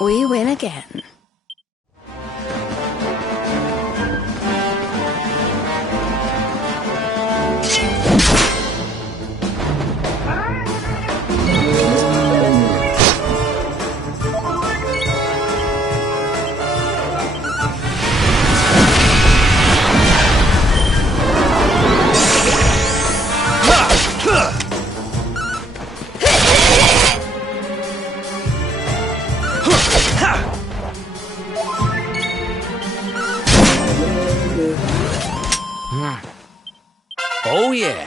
We win again. Oh, yeah.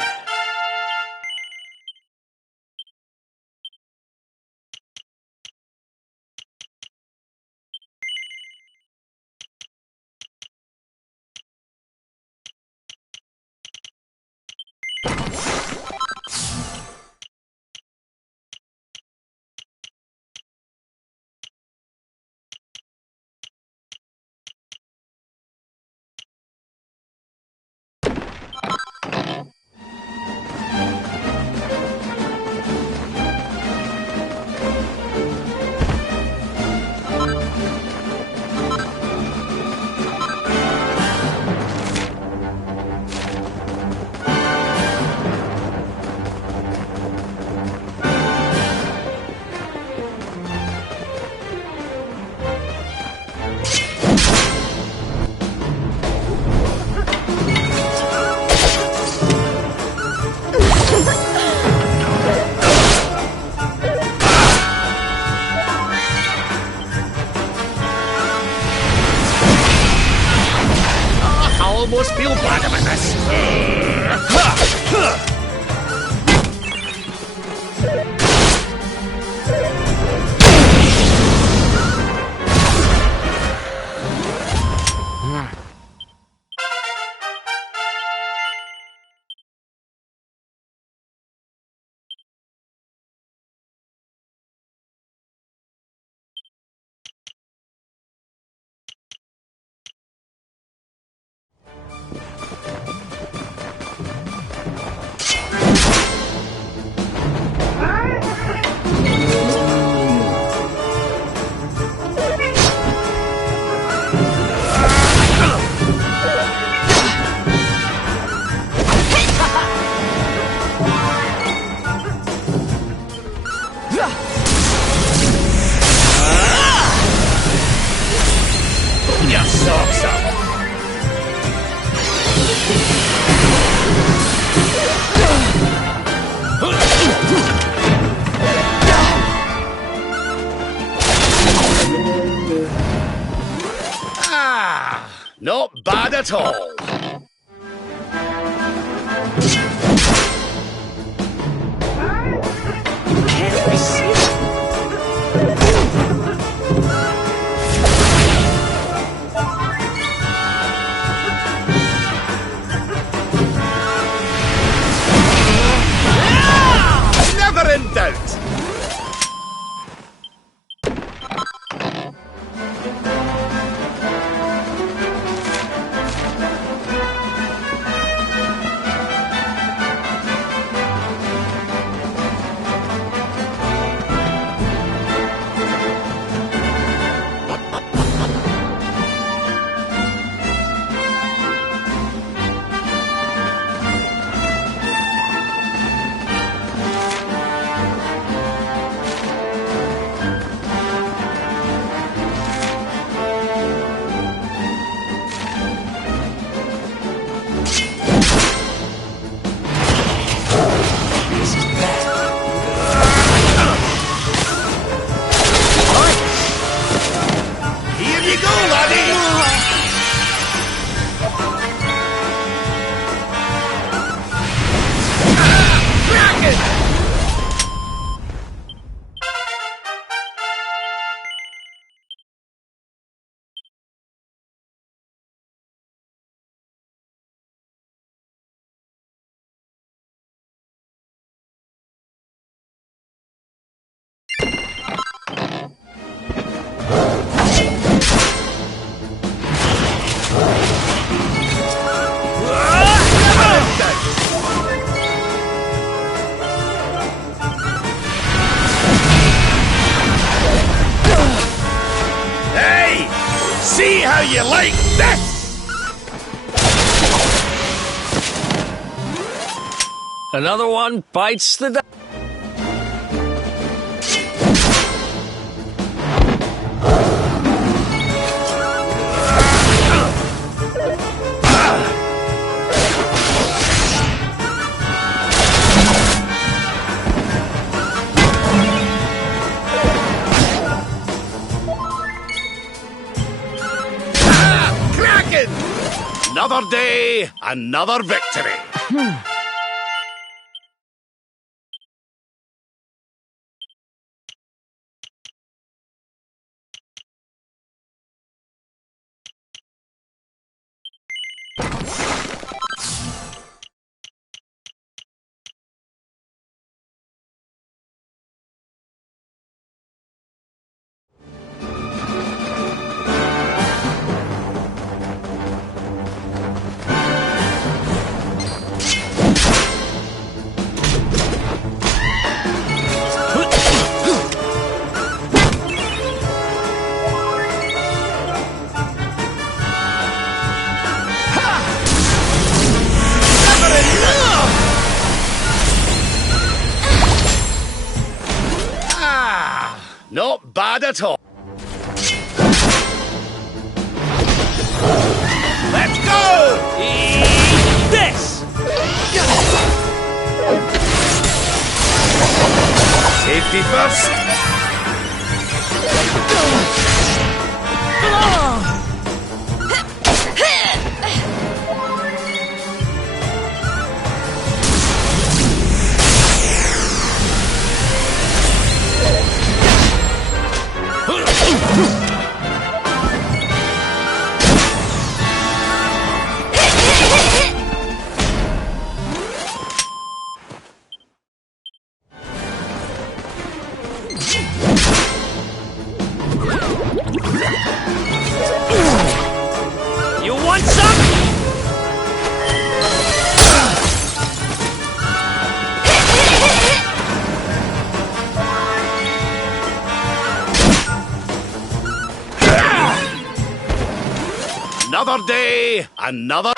I almost feel bad about Your socks up. Not bad at all. Can't resist. Never in doubt. See how you like this! Another one bites the dust. Cracking! Another day, another victory. Not bad at all. Let's go! Eat this! Safety first. You want some? Another day, another...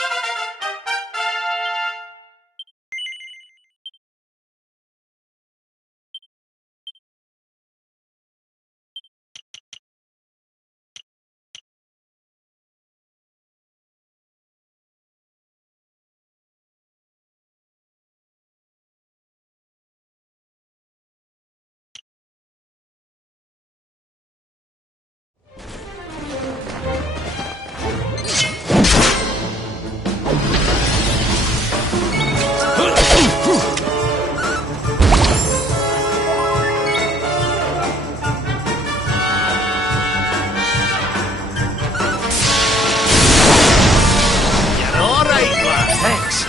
Thanks.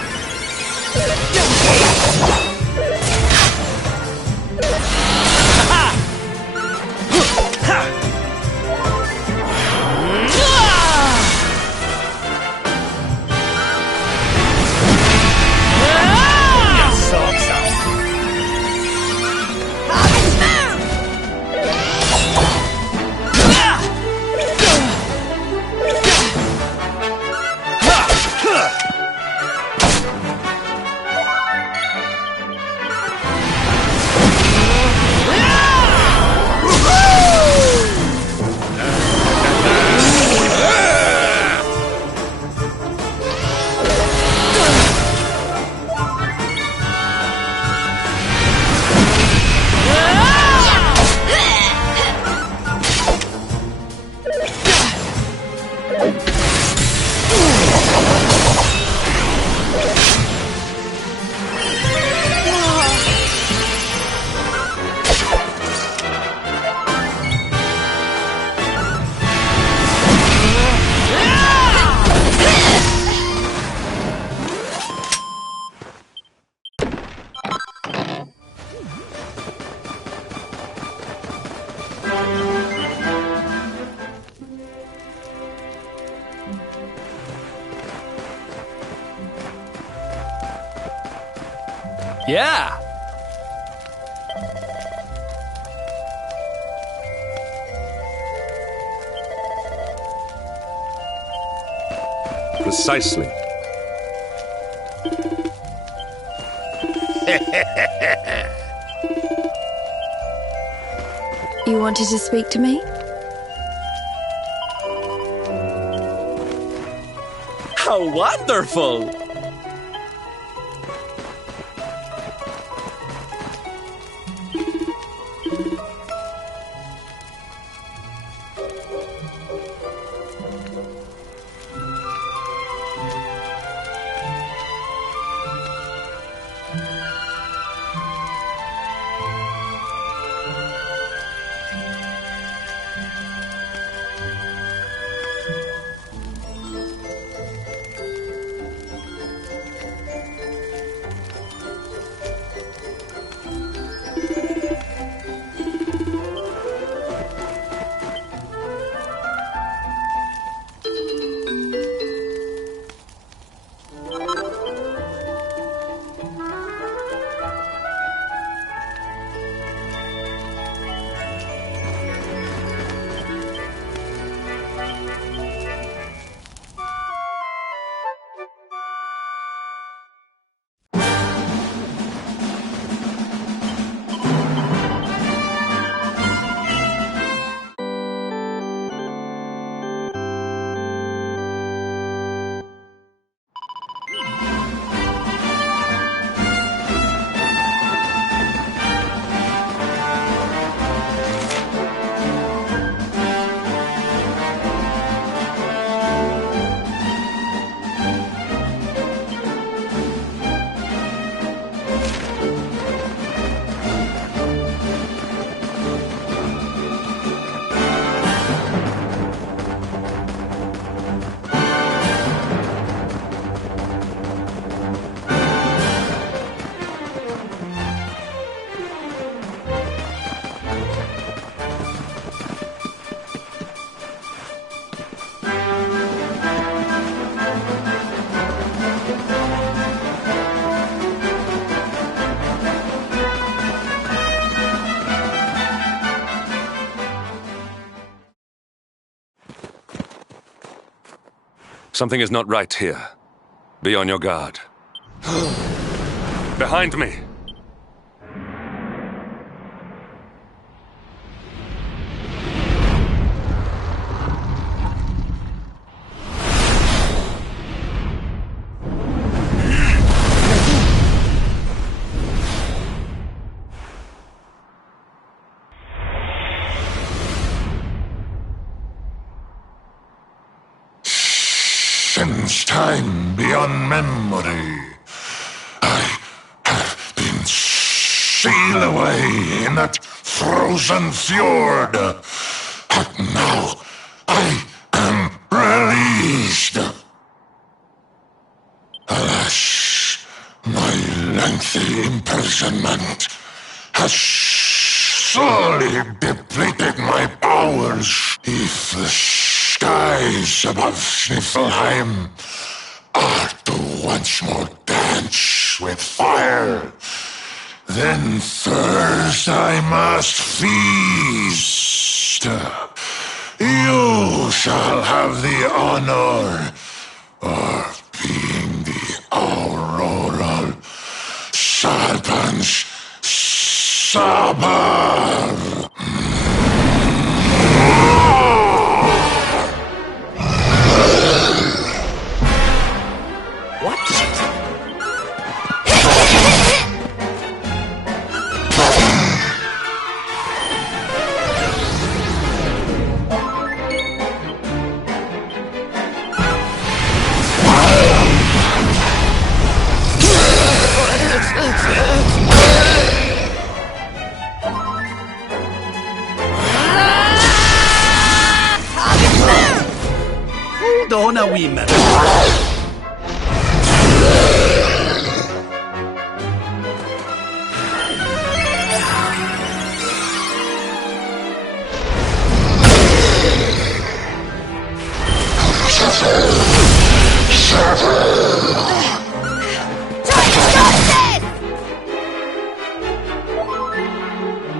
Yeah. Precisely. You wanted to speak to me? How wonderful! Something is not right here. Be on your guard. Behind me! Since time beyond memory, I have been sealed away in that frozen fjord. But now I am released. Alas, my lengthy imprisonment has slowly depleted my powers. If the skies above Sniffelheim are to once more dance with fire, then first I must feast. You shall have the honor of being the auroral serpent's sabbath. Hold on a wee minute.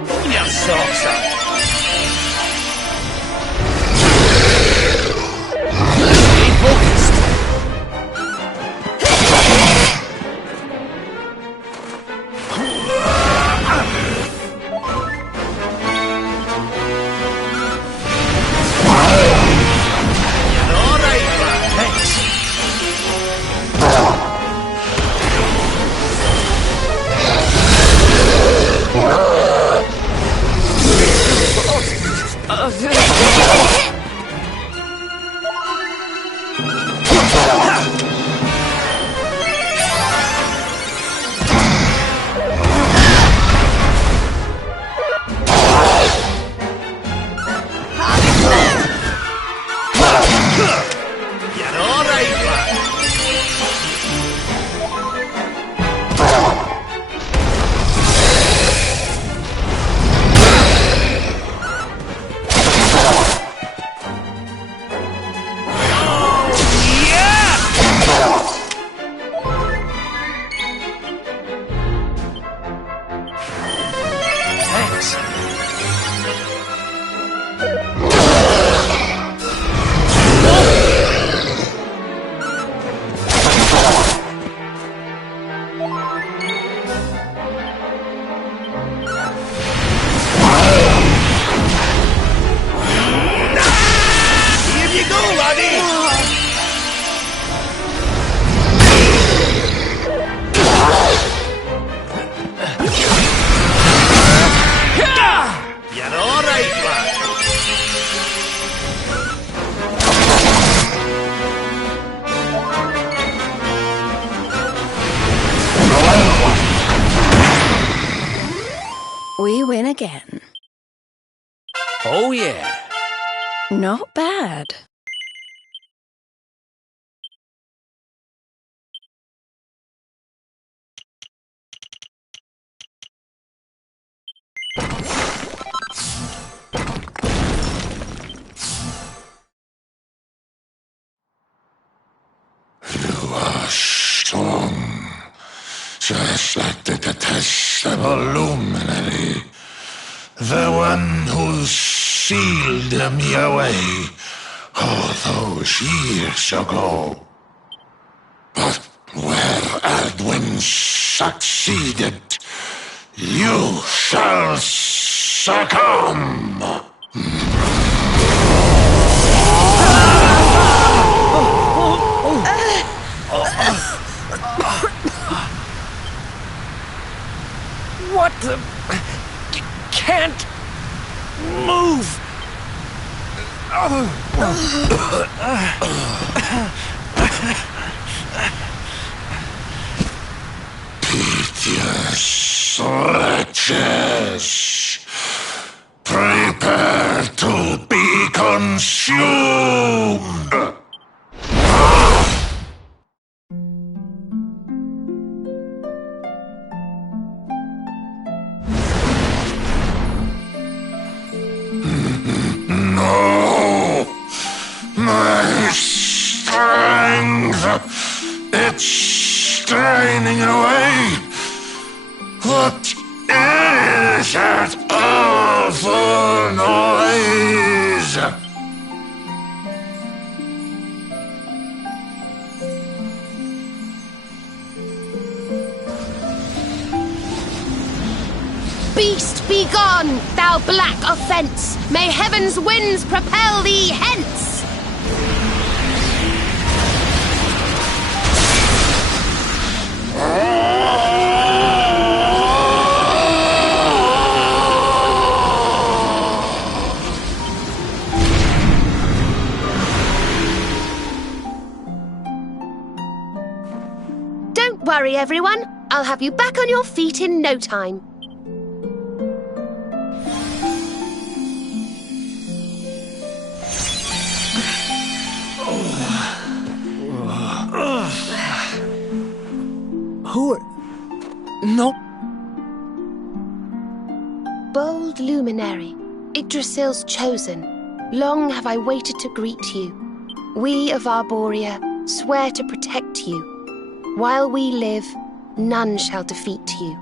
Pull your socks up. Stay focused. again. Oh, yeah. Not bad. You are strong, just like the detestable luminary, the one who sealed me away all those years ago. But where Aldwin succeeded, you shall succumb. What the... Can't... move! Piteous wretches, prepare to be consumed! No! My strength! It's straining away! What is that awful noise? Beast, be gone, thou black offence! May heaven's winds propel thee hence! Don't worry, everyone. I'll have you back on your feet in no time. Who are... No. Bold luminary, Yggdrasil's chosen, long have I waited to greet you. We of Arborea swear to protect you. While we live, none shall defeat you.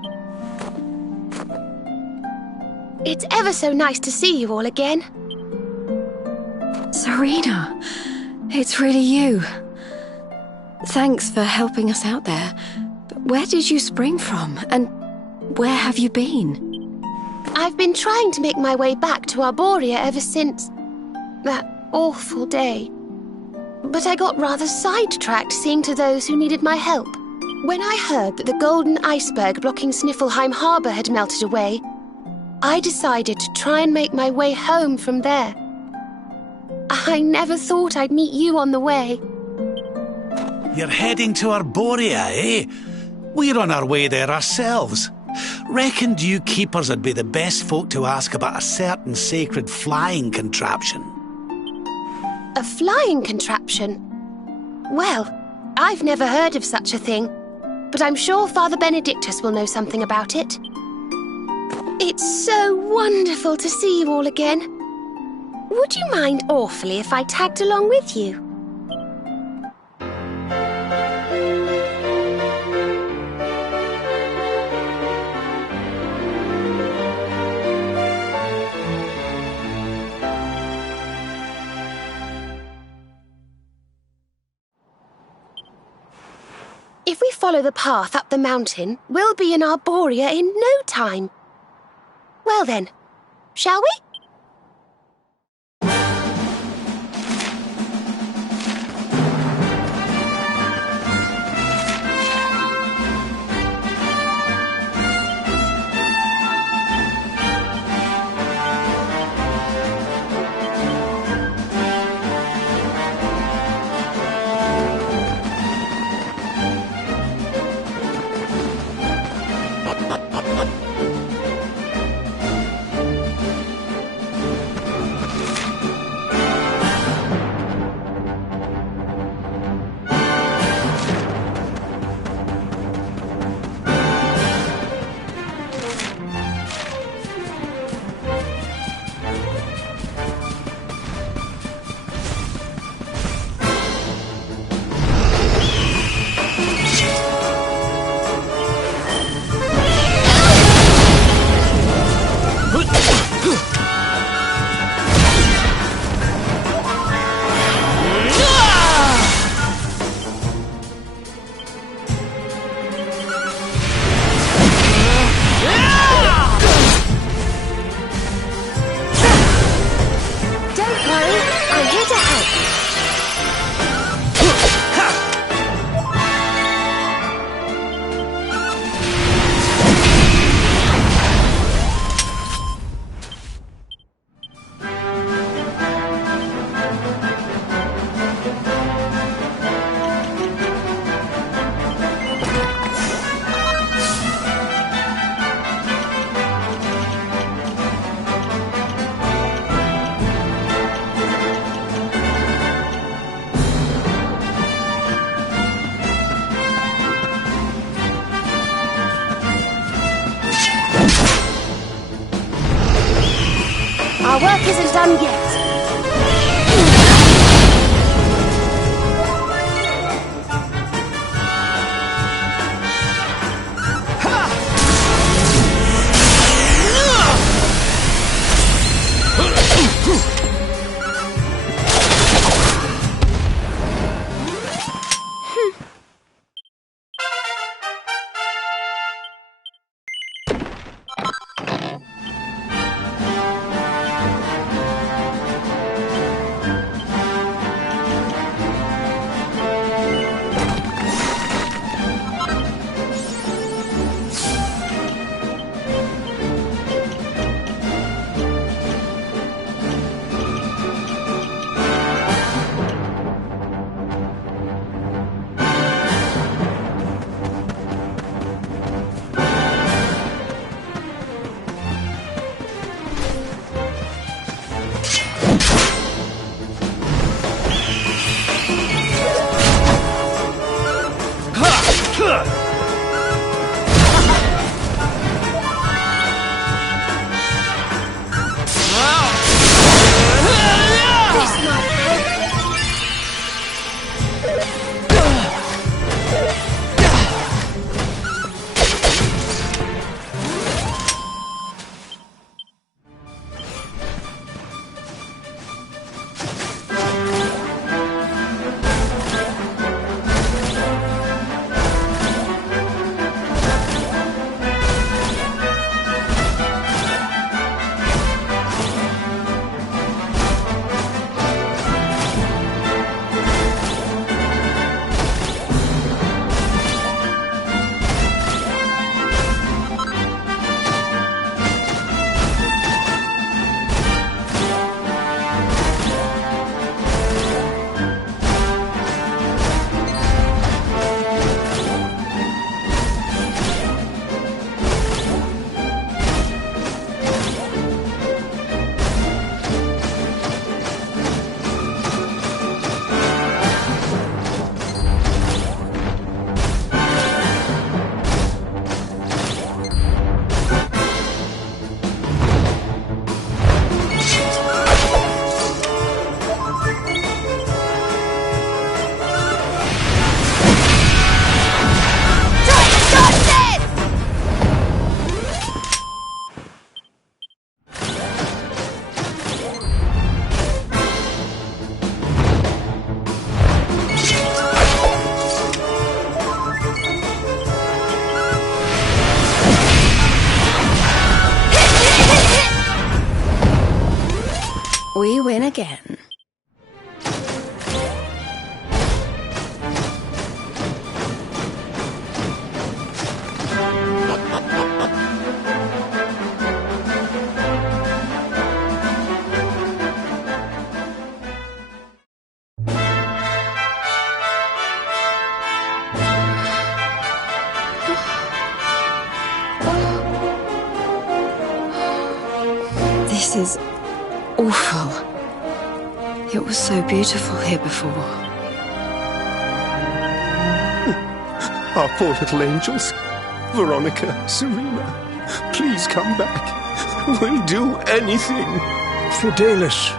It's ever so nice to see you all again. Serena, it's really you. Thanks for helping us out there. But where did you spring from? And where have you been? I've been trying to make my way back to Arborea ever since that awful day. But I got rather sidetracked seeing to those who needed my help. When I heard that the golden iceberg blocking Sniffelheim harbour had melted away, I decided to try and make my way home from there. I never thought I'd meet you on the way. You're heading to Arborea, eh? We're on our way there ourselves. Reckoned you keepers would be the best folk to ask about a certain sacred flying contraption. A flying contraption? Well, I've never heard of such a thing, but I'm sure Father Benedictus will know something about it. It's so wonderful to see you all again. Would you mind awfully if I tagged along with you? If we follow the path up the mountain, we'll be in Arborea in no time. Well then, shall we? Our work isn't done yet. We win again. This is awful. It was so beautiful here before. Our poor little angels. Veronica, Serena, please come back. We'll do anything. Fidelis,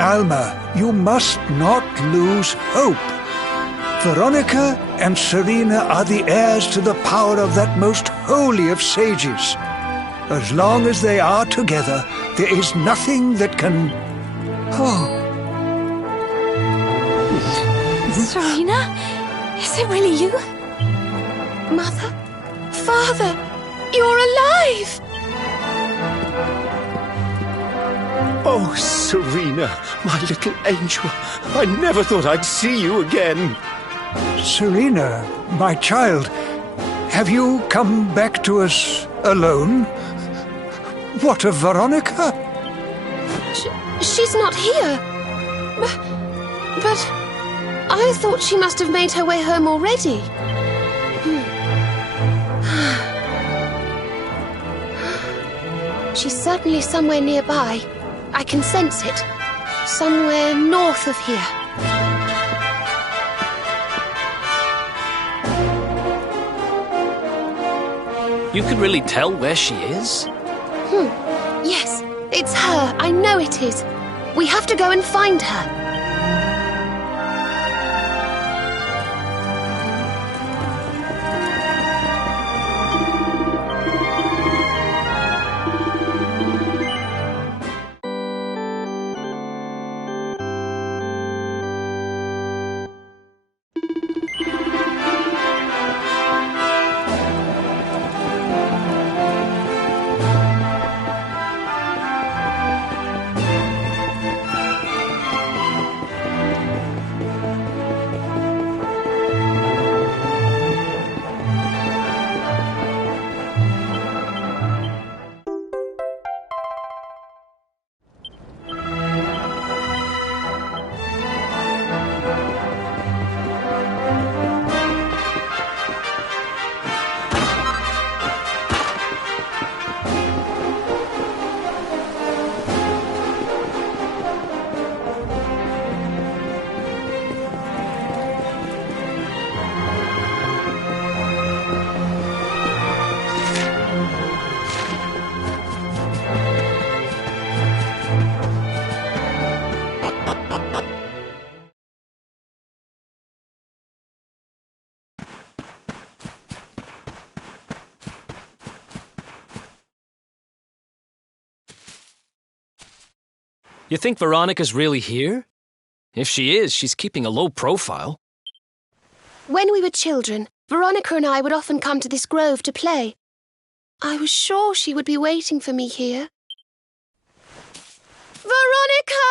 Alma, you must not lose hope. Veronica and Serena are the heirs to the power of that most holy of sages. As long as they are together, there is nothing that can... Oh. Serena? Is it really you? Mother? Father? You're alive! Oh, Serena, my little angel. I never thought I'd see you again. Serena, my child, have you come back to us alone? What of Veronica? She's not here. But I thought she must have made her way home already. She's certainly somewhere nearby. I can sense it. Somewhere north of here. You can really tell where she is? Yes, It's her. I know it is. We have to go and find her. You think Veronica's really here? If she is, she's keeping a low profile. When we were children, Veronica and I would often come to this grove to play. I was sure she would be waiting for me here. Veronica!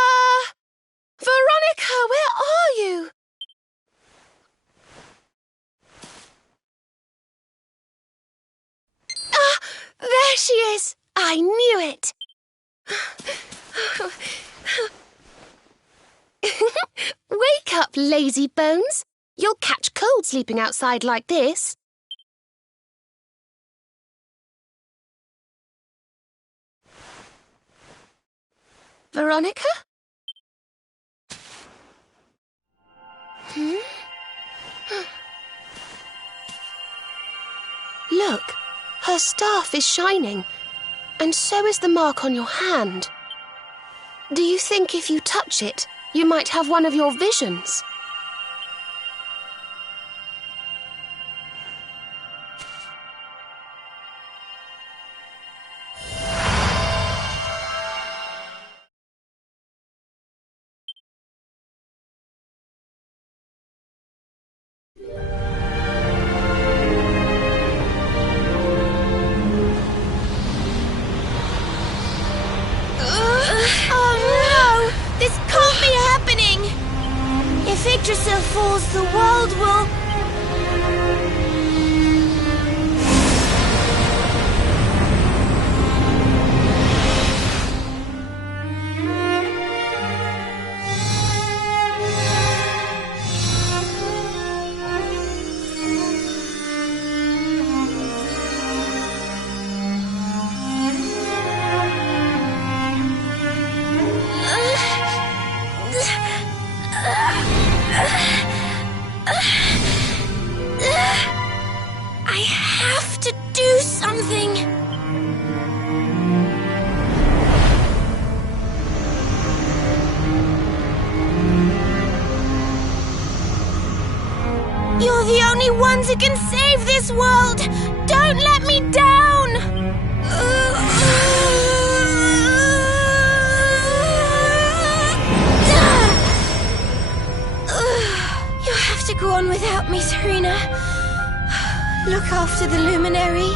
Veronica, where are you? Ah, there she is! I knew it! Wake up, lazy bones. You'll catch cold sleeping outside like this. Veronica? Look, her staff is shining, and so is the mark on your hand. Do you think if you touch it, you might have one of your visions? If Yggdrasil falls, the world will... I have to do something. You're the only ones who can save this world. Don't let me down. You have to go on without me, Serena. Look after the luminary.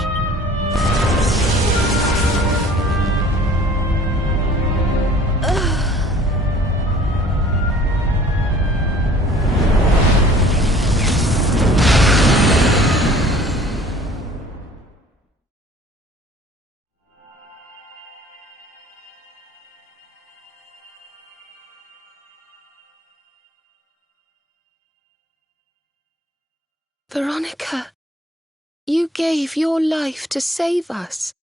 Veronica, you gave your life to save us.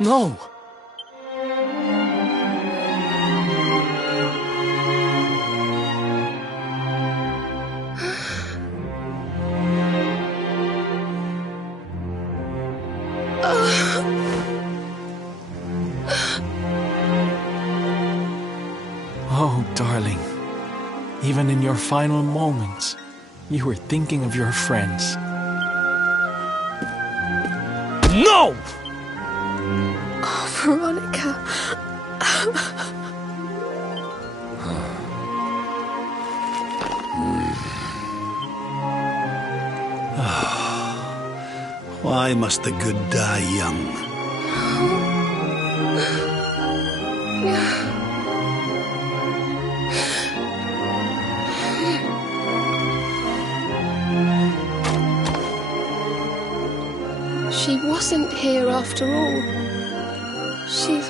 No. Even in your final moments, you were thinking of your friends. No! Oh, Veronica. Why must the good die young? She wasn't here after all. She's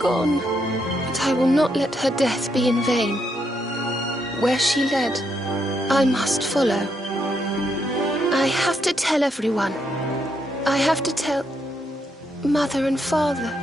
gone. But I will not let her death be in vain. Where she led, I must follow. I have to tell everyone. I have to tell Mother and Father.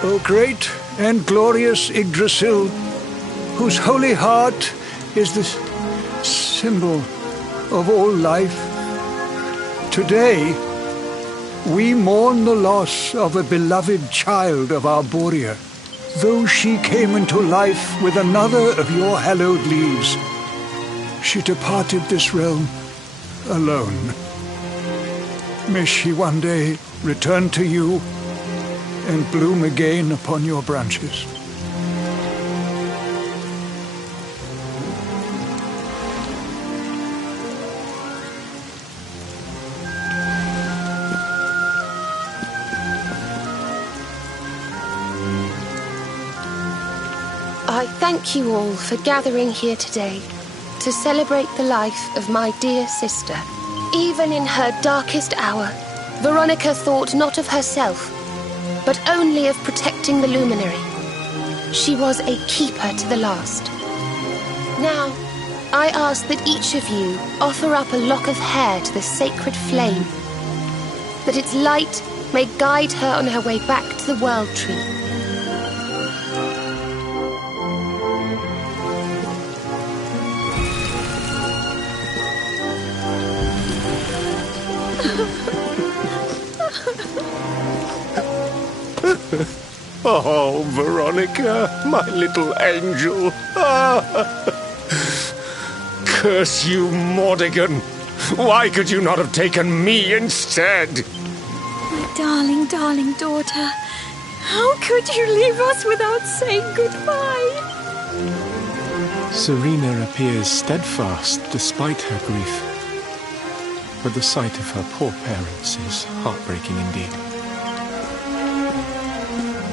O great and glorious Yggdrasil, whose holy heart is the symbol of all life, today we mourn the loss of a beloved child of Arborea. Though she came into life with another of your hallowed leaves, she departed this realm alone. May she one day return to you and bloom again upon your branches. I thank you all for gathering here today to celebrate the life of my dear sister. Even in her darkest hour, Veronica thought not of herself, but only of protecting the luminary. She was a keeper to the last. Now, I ask that each of you offer up a lock of hair to the sacred flame, that its light may guide her on her way back to the World Tree. Oh, Veronica, my little angel. Curse you, Mordigan. Why could you not have taken me instead? My darling, darling daughter. How could you leave us without saying goodbye? Serena appears steadfast despite her grief. But the sight of her poor parents is heartbreaking indeed.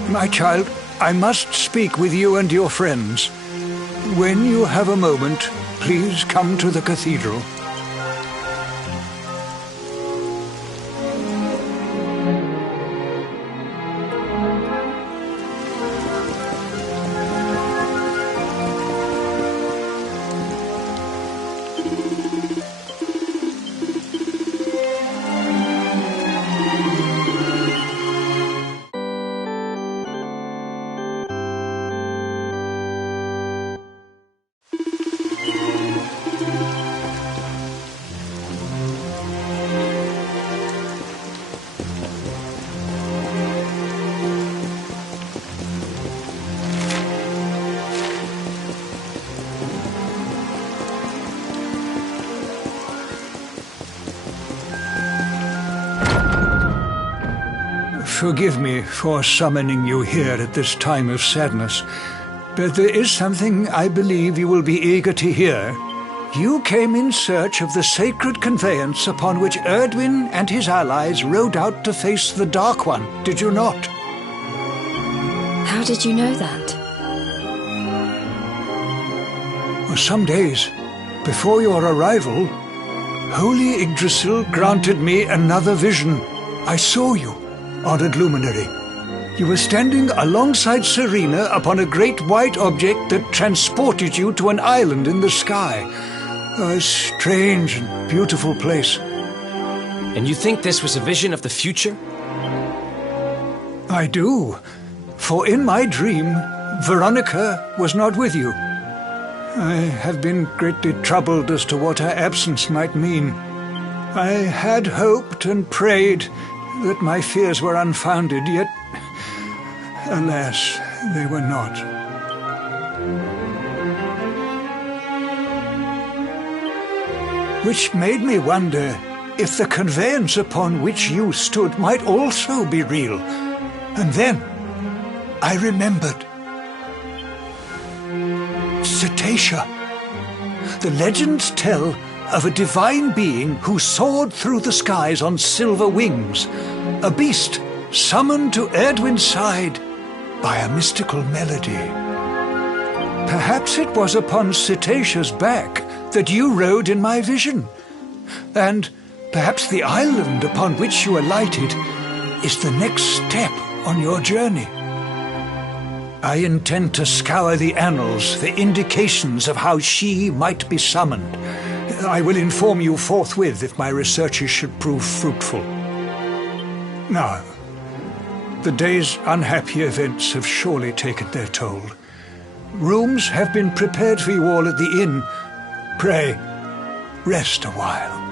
My child, I must speak with you and your friends. When you have a moment, please come to the cathedral. Forgive me for summoning you here at this time of sadness, but there is something I believe you will be eager to hear. You came in search of the sacred conveyance upon which Erdwin and his allies rode out to face the Dark One, did you not? How did you know that? Well, some days before your arrival, Holy Yggdrasil granted me another vision. I saw you, honored luminary. You were standing alongside Serena upon a great white object that transported you to an island in the sky. A strange and beautiful place. And you think this was a vision of the future? I do. For in my dream, Veronica was not with you. I have been greatly troubled as to what her absence might mean. I had hoped and prayed that my fears were unfounded, yet, alas, they were not. Which made me wonder if the conveyance upon which you stood might also be real. And then I remembered. CETACEA. The legends tell of a divine being who soared through the skies on silver wings, a beast summoned to Erdwin's side by a mystical melody. Perhaps it was upon CETACEA's back that you rode in my vision, and perhaps the island upon which you alighted is the next step on your journey. I intend to scour the annals for indications of how she might be summoned. I will inform you forthwith if my researches should prove fruitful. Now, the day's unhappy events have surely taken their toll. Rooms have been prepared for you all at the inn. Pray, rest a while.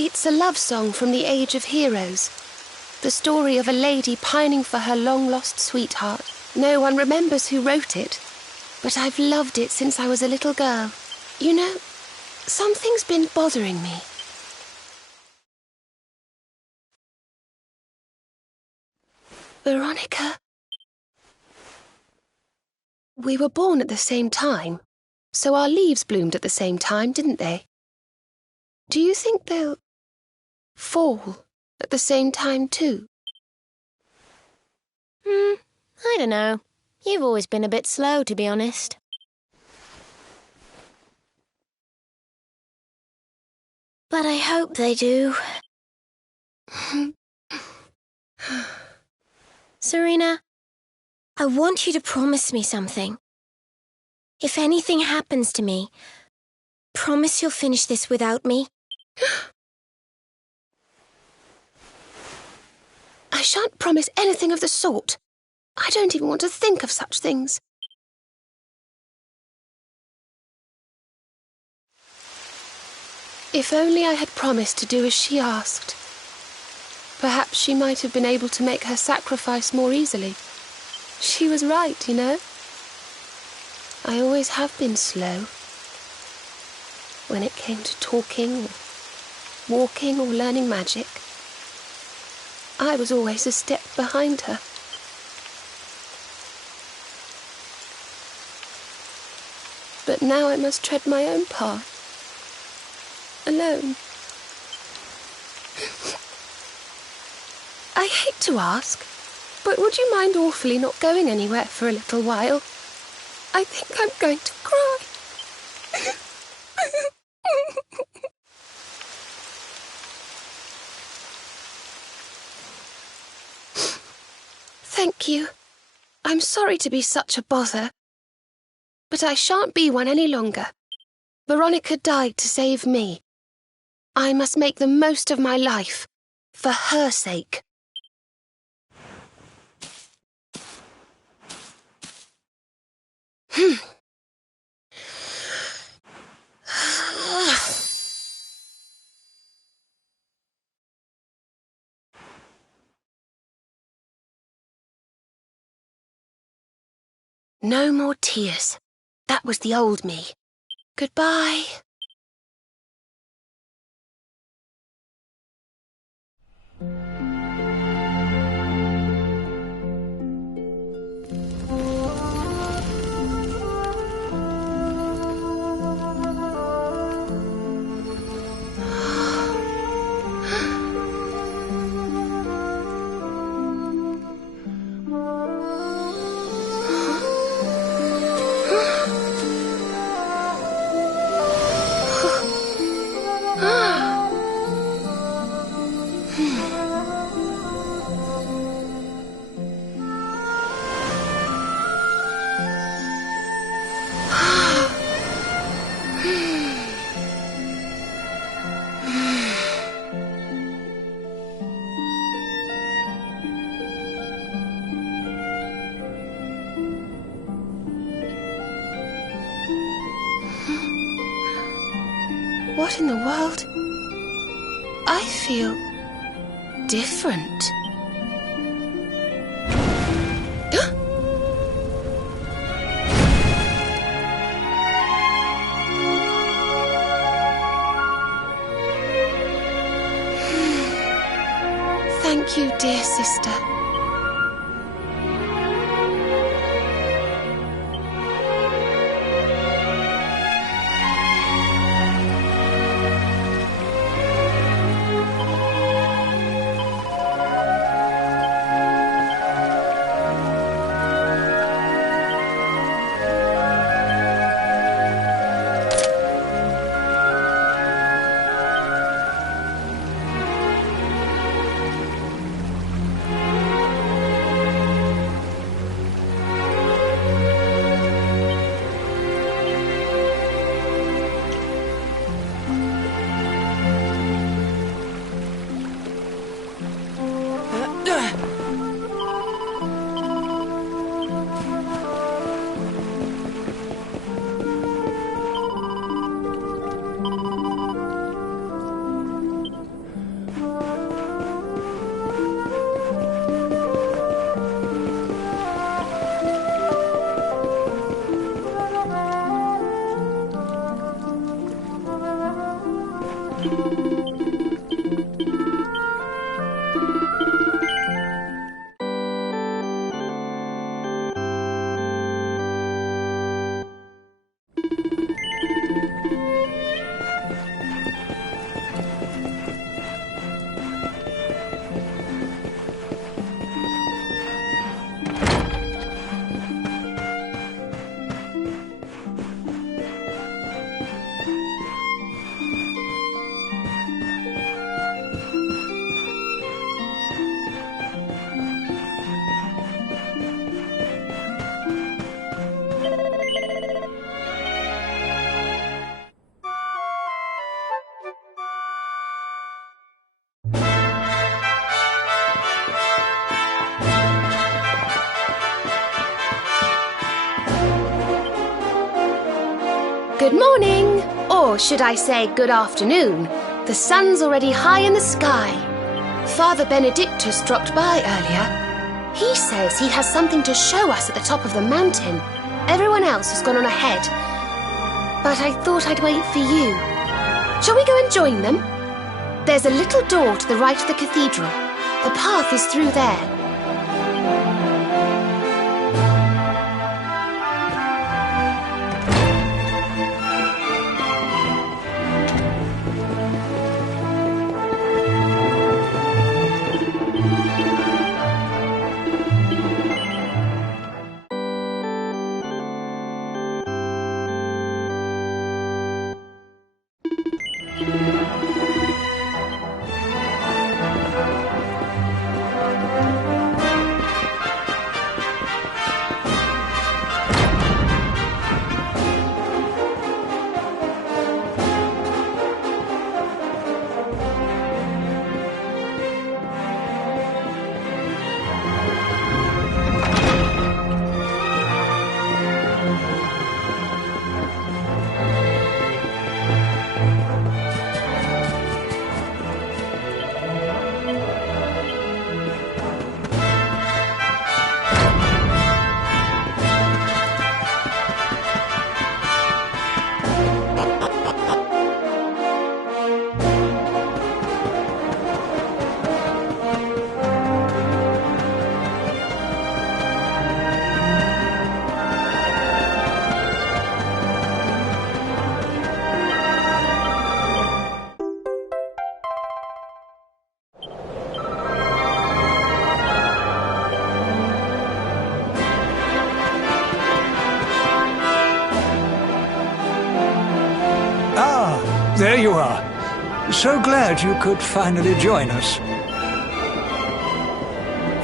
It's a love song from the Age of Heroes. The story of a lady pining for her long-lost sweetheart. No one remembers who wrote it, but I've loved it since I was a little girl. You know, something's been bothering me. Veronica? We were born at the same time, so our leaves bloomed at the same time, didn't they? Do you think they'll fall at the same time too? I don't know. You've always been a bit slow, to be honest. But I hope they do. Serena, I want you to promise me something. If anything happens to me, promise you'll finish this without me. I shan't promise anything of the sort. I don't even want to think of such things. If only I had promised to do as she asked. Perhaps she might have been able to make her sacrifice more easily. She was right, you know. I always have been slow. When it came to talking, or walking, or learning magic, I was always a step behind her. But now I must tread my own path, alone. I hate to ask, but would you mind awfully not going anywhere for a little while? I think I'm going to cry. Thank you. I'm sorry to be such a bother, but I shan't be one any longer. Veronica died to save me. I must make the most of my life, for her sake. No more tears. That was the old me. Goodbye. What in the world? I feel different. Thank you, dear sister. Good morning, or should I say good afternoon. The sun's already high in the sky. Father Benedictus dropped by earlier. He says he has something to show us at the top of the mountain. Everyone else has gone on ahead. But I thought I'd wait for you. Shall we go and join them? There's a little door to the right of the cathedral. The path is through there. There you are. So glad you could finally join us.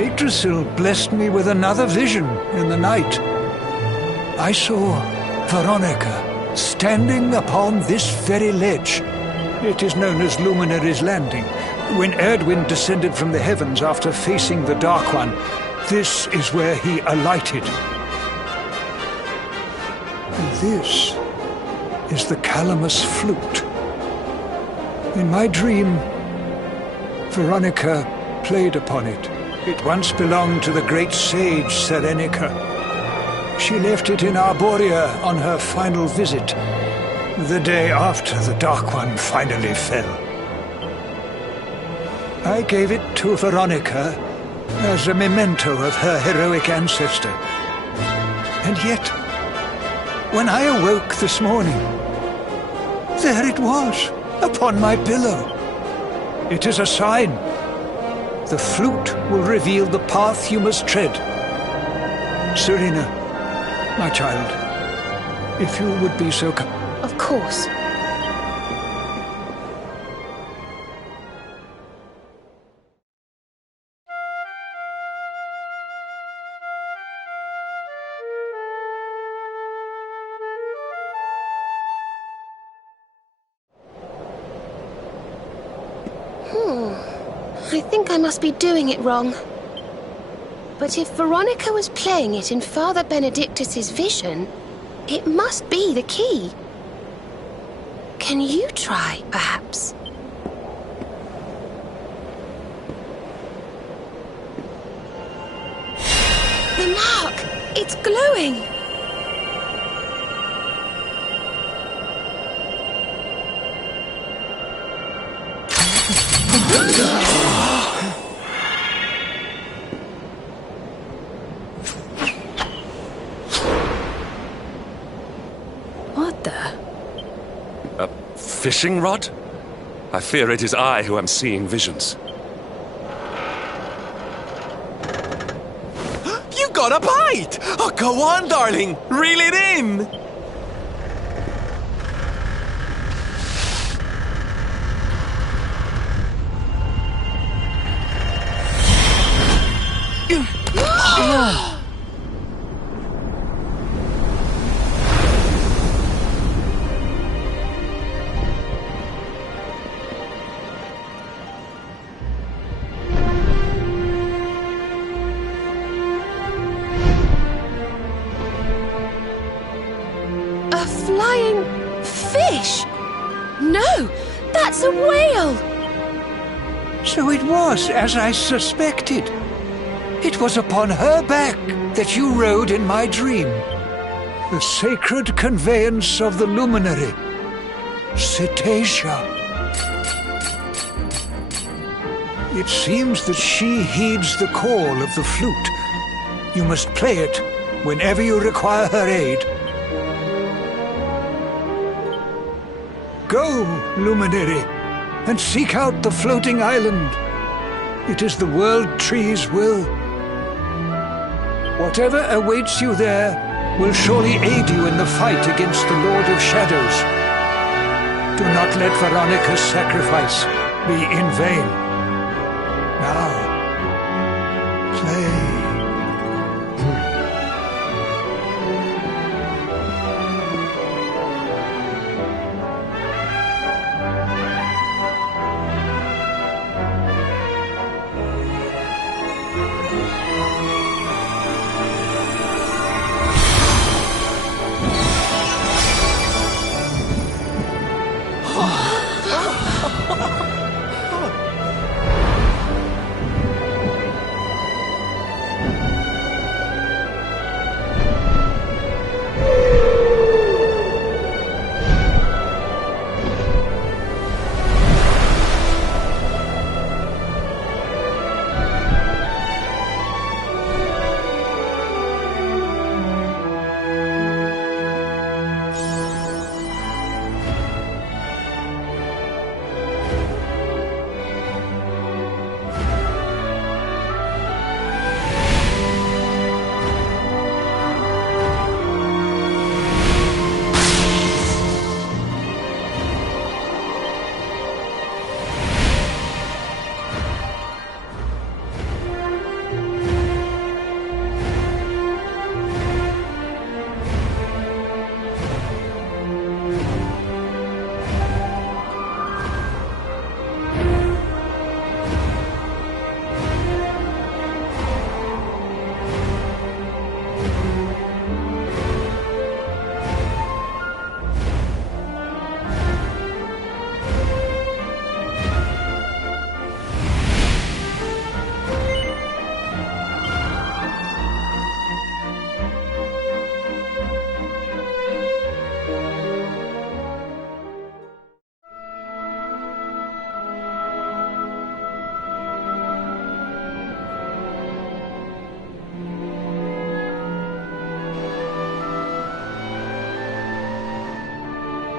Yggdrasil blessed me with another vision in the night. I saw Veronica standing upon this very ledge. It is known as Luminary's Landing. When Erdwin descended from the heavens after facing the Dark One, this is where he alighted. And this is the Calamus flute. In my dream, Veronica played upon it. It once belonged to the great sage Serenica. She left it in Arborea on her final visit, the day after the Dark One finally fell. I gave it to Veronica as a memento of her heroic ancestor. And yet, when I awoke this morning, there it was, upon my pillow. It is a sign. The flute will reveal the path you must tread. Serena, my child, if you would be so kind. Of course. I think I must be doing it wrong. But if Veronica was playing it in Father Benedictus's vision, it must be the key. Can you try, perhaps? The mark! It's glowing! Fishing rod? I fear it is I who am seeing visions. You got a bite! Oh, go on, darling! Reel it in! A flying fish? No, that's a whale! So it was as I suspected. It was upon her back that you rode in my dream. The sacred conveyance of the luminary, CETACEA. It seems that she heeds the call of the flute. You must play it whenever you require her aid. Go, luminary, and seek out the floating island. It is the World Tree's will. Whatever awaits you there will surely aid you in the fight against the Lord of Shadows. Do not let Veronica's sacrifice be in vain. Now, play.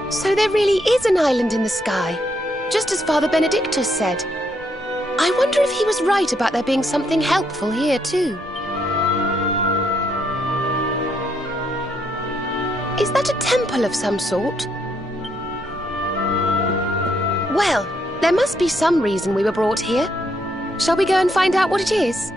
So there really is an island in the sky, just as Father Benedictus said. I wonder if he was right about there being something helpful here too. Is that a temple of some sort? Well, there must be some reason we were brought here. Shall we go and find out what it is?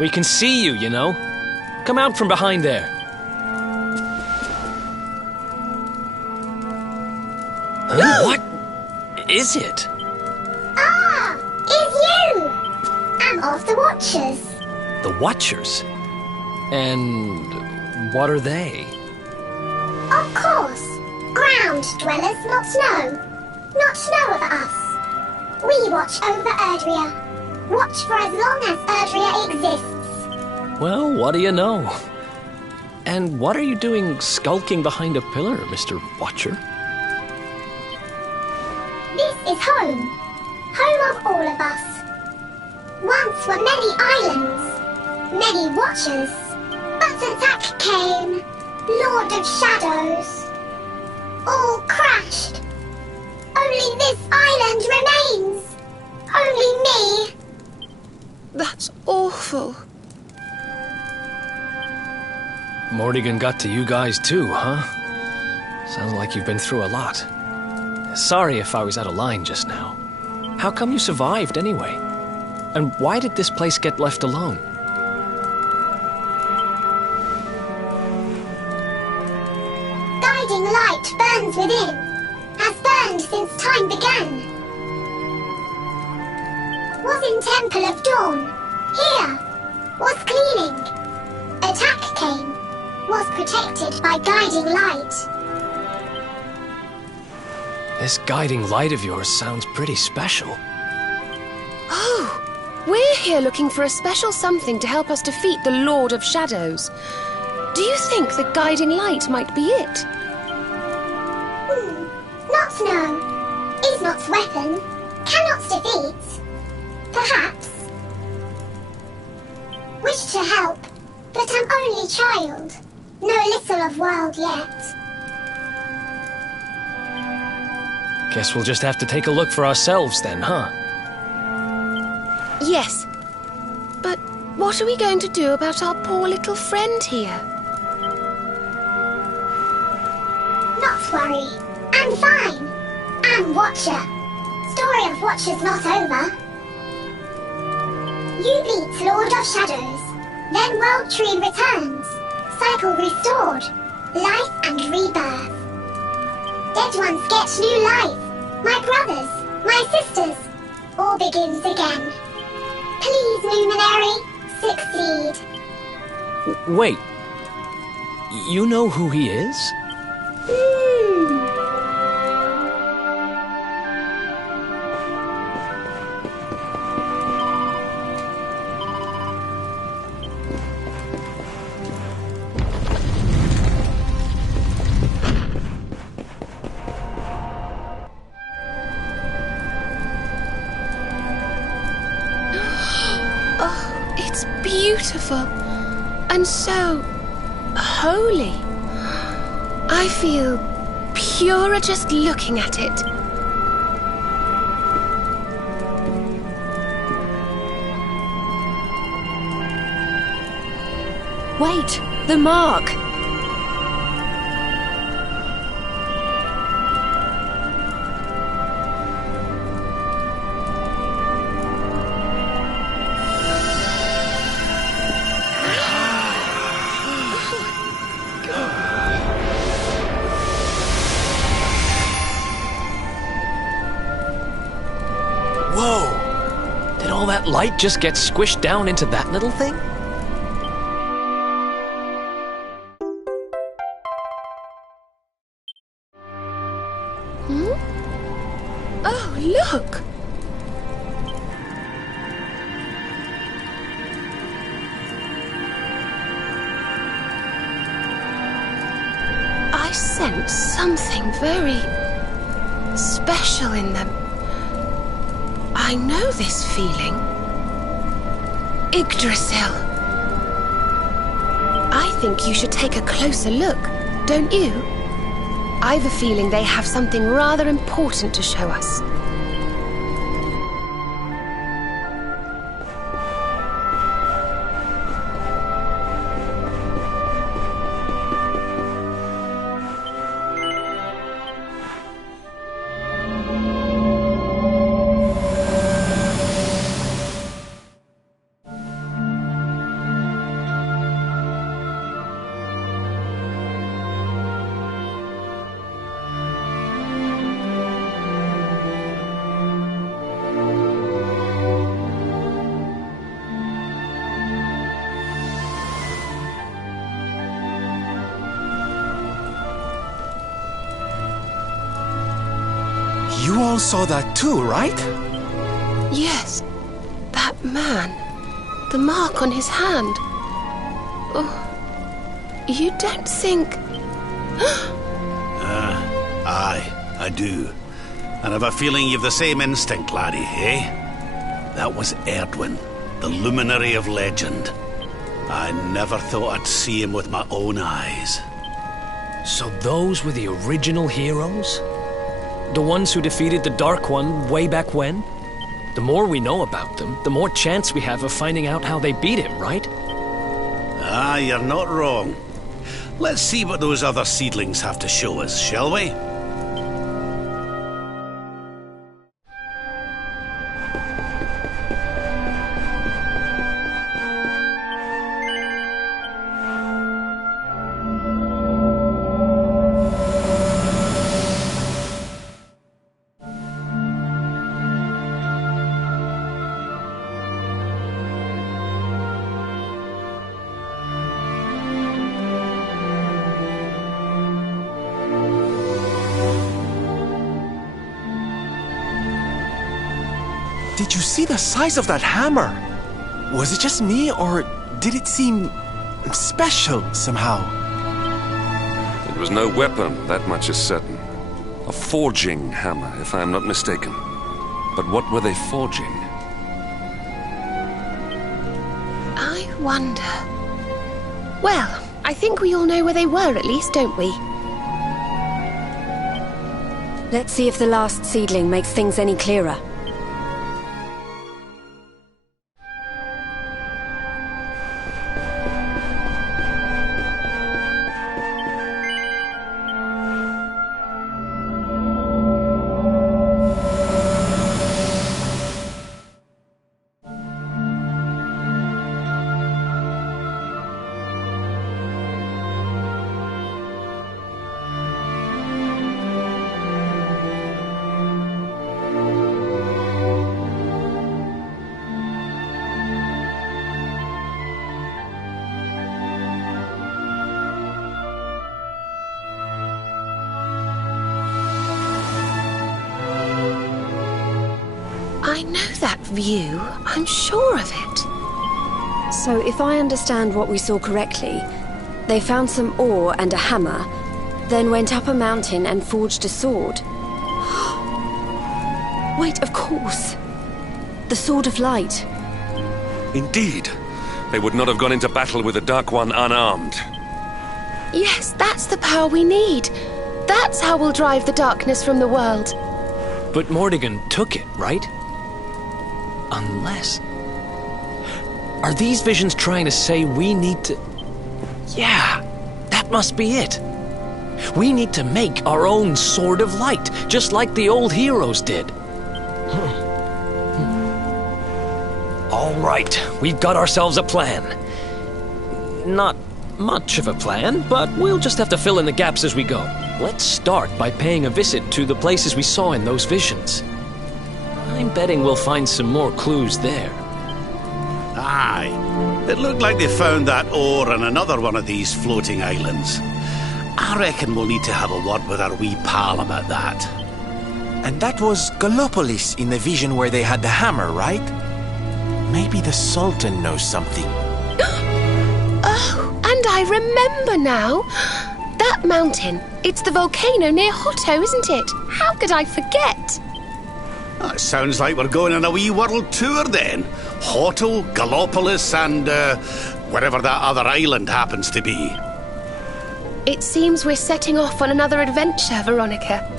We can see you, you know. Come out from behind there. Huh? What is it? Ah! It's you! I'm of the Watchers. The Watchers? And what are they? Of course. Ground dwellers, not snow. Not snow of us. We watch over Erdrea. Watch for as long as Erdrea exists. Well, what do you know? And what are you doing skulking behind a pillar, Mr. Watcher? This is home. Home of all of us. Once were many islands, many Watchers. But attack came, Lord of Shadows. All crashed. Only this island remains. Only me. That's awful. Morrigan got to you guys too, huh? Sounds like you've been through a lot. Sorry if I was out of line just now. How come you survived anyway? And why did this place get left alone? Guiding light burns within, has burned since time began. Was in Temple of Dawn, here, was cleaning. Attack came, was protected by guiding light. This guiding light of yours sounds pretty special. Oh, we're here looking for a special something to help us defeat the Lord of Shadows. Do you think the guiding light might be it? Not know. Is not's weapon. Cannot defeat. Perhaps. Wish to help, but I'm only child. Know little of world yet. Guess we'll just have to take a look for ourselves then, huh? Yes. But what are we going to do about our poor little friend here? Not worry. I'm fine. I'm Watcher. Story of Watcher's not over. You beat Lord of Shadows. Then World Tree returns. Cycle restored. Life and rebirth. Dead ones get new life. My brothers, my sisters. All begins again. Please, Luminary, succeed. Wait. You know who he is? Beautiful and so holy. I feel purer just looking at it. Wait, the mark. Light just gets squished down into that little thing? Oh, look! I sense something very special in them. I know this feeling. Yggdrasil. I think you should take a closer look, don't you? I've a feeling they have something rather important to show us. You all saw that too, right? Yes, that man. The mark on his hand. Oh, you don't think... Aye, I do. And I've a feeling you've the same instinct, laddie, eh? That was Erdwin, the luminary of legend. I never thought I'd see him with my own eyes. So those were the original heroes? The ones who defeated the Dark One way back when? The more we know about them, the more chance we have of finding out how they beat him, right? Ah, you're not wrong. Let's see what those other seedlings have to show us, shall we? Did you see the size of that hammer? Was it just me, or did it seem special somehow? It was no weapon, that much is certain. A forging hammer, if I am not mistaken. But what were they forging? I wonder. Well, I think we all know where they were at least, don't we? Let's see if the last seedling makes things any clearer. I know that view. I'm sure of it. So if I understand what we saw correctly, they found some ore and a hammer, then went up a mountain and forged a sword. Wait, of course. The Sword of Light. Indeed. They would not have gone into battle with the Dark One unarmed. Yes, that's the power we need. That's how we'll drive the darkness from the world. But Mordegon took it, right? Unless... Are these visions trying to say we need to... Yeah, that must be it. We need to make our own Sword of Light, just like the old heroes did. All right, we've got ourselves a plan. Not much of a plan, but we'll just have to fill in the gaps as we go. Let's start by paying a visit to the places we saw in those visions. I'm betting we'll find some more clues there. Aye. It looked like they found that ore on another one of these floating islands. I reckon we'll need to have a word with our wee pal about that. And that was Gallopolis in the vision where they had the hammer, right? Maybe the Sultan knows something. Oh, and I remember now. That mountain, it's the volcano near Hotto, isn't it? How could I forget? It sounds like we're going on a wee world tour then. Hotto, Gallopolis, and wherever that other island happens to be. It seems we're setting off on another adventure, Veronica.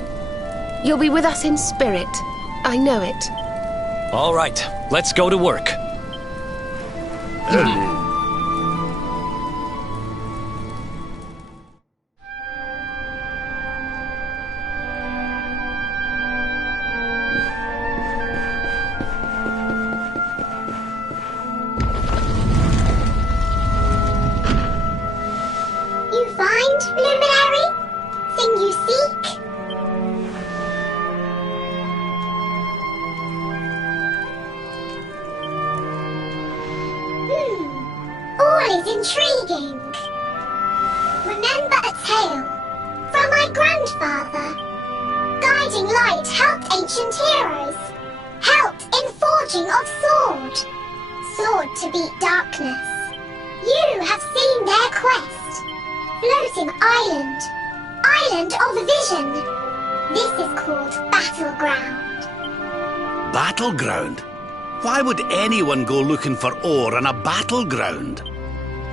You'll be with us in spirit. I know it. All right, let's go to work. You find, Luminary? Thing you seek? All is intriguing. Remember a tale from my grandfather. Guiding light helped ancient heroes. Helped in forging of sword. Sword to beat darkness. You have seen their quest. Floating island. Island of vision. This is called Battleground. Battleground? Why would anyone go looking for ore on a battleground?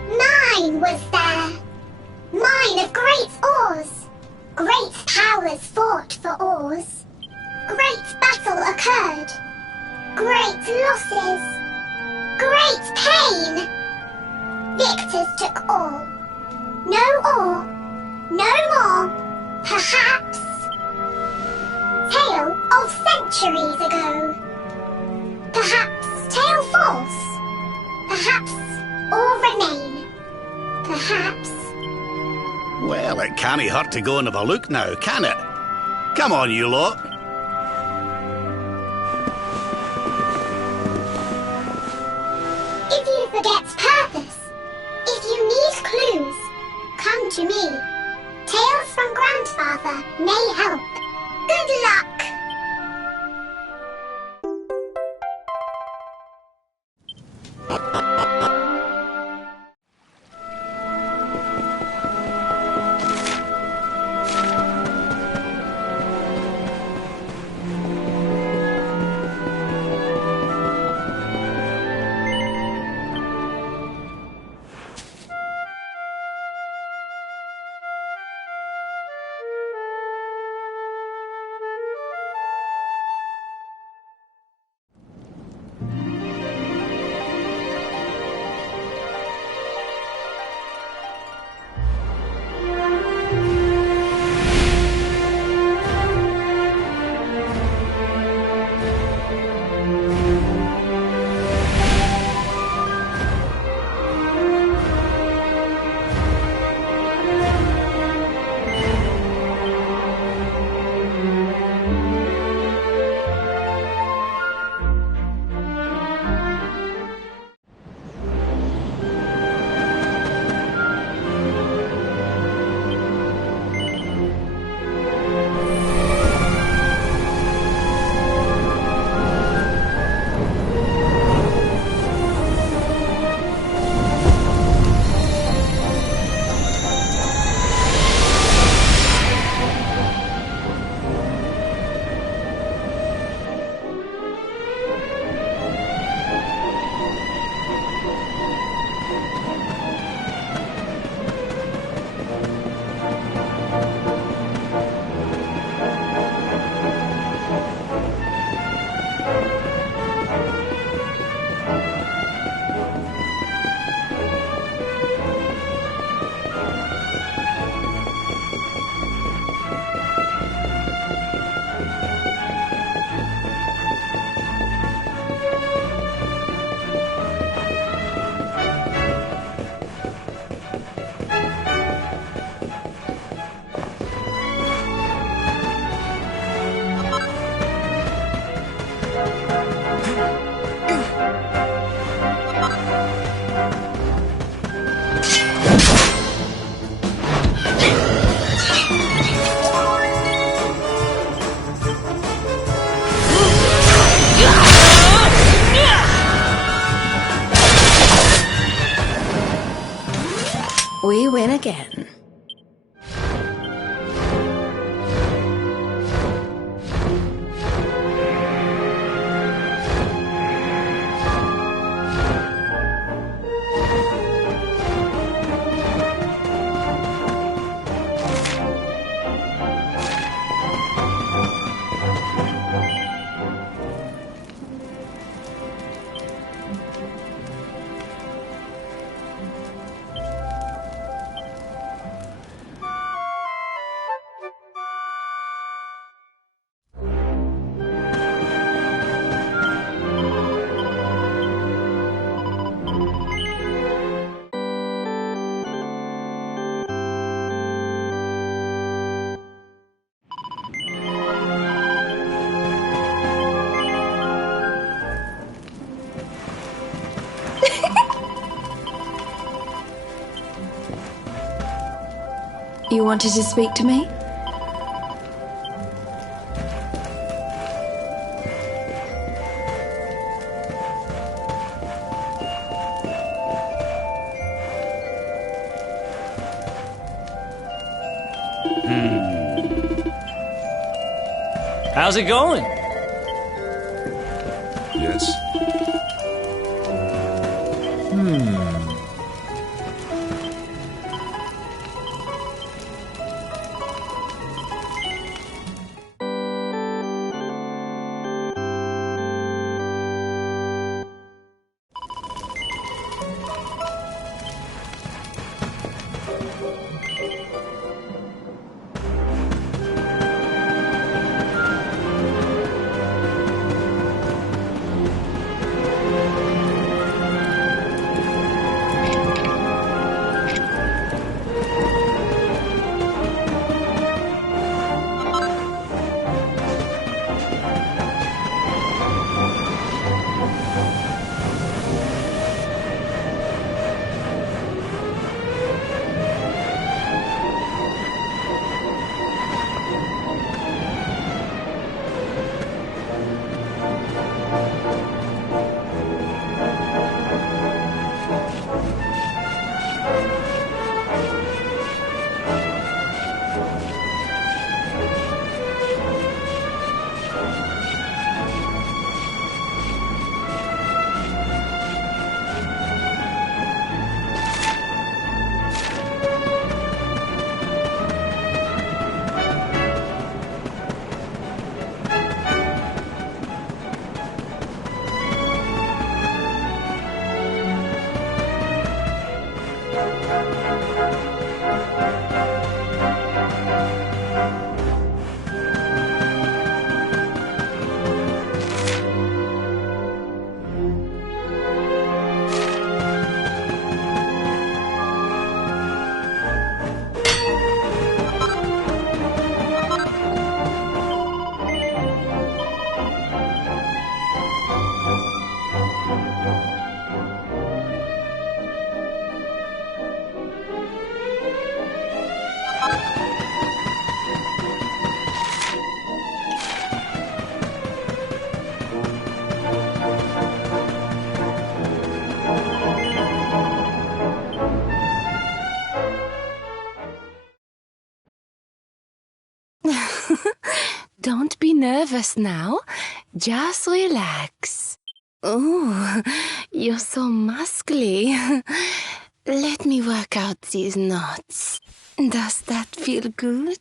Mine was there. Mine of great ores. Great powers fought for ores. Great battle occurred. Great losses. Great pain. Victors took all. No ore. No more. Perhaps. Tale of centuries ago. Perhaps tale false. Perhaps all remain. Perhaps. Well, it can't hurt to go and have a look now, can it? Come on, you lot. If you forget purpose, if you need clues, come to me. Tales from Grandfather may help. Good luck! We win again. You wanted to speak to me? How's it going? Yes. Don't be nervous now. Just relax. Oh, you're so muscly. Let me work out these knots. Does that feel good?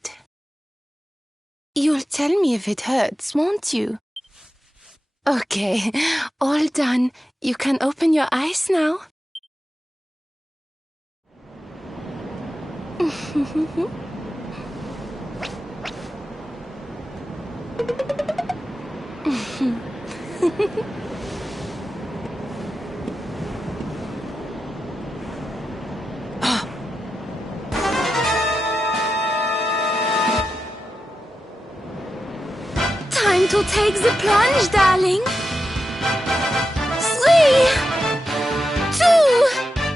You'll tell me if it hurts, won't you? Okay, all done. You can open your eyes now. Time to take the plunge, darling. 3, 2,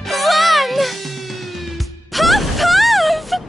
1. Puff, puff!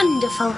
wonderful.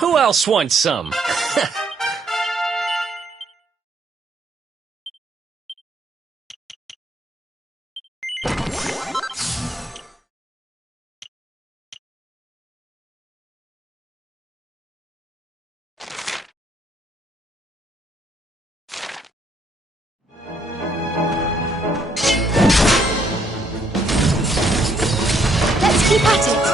Who else wants some? Let's keep at it.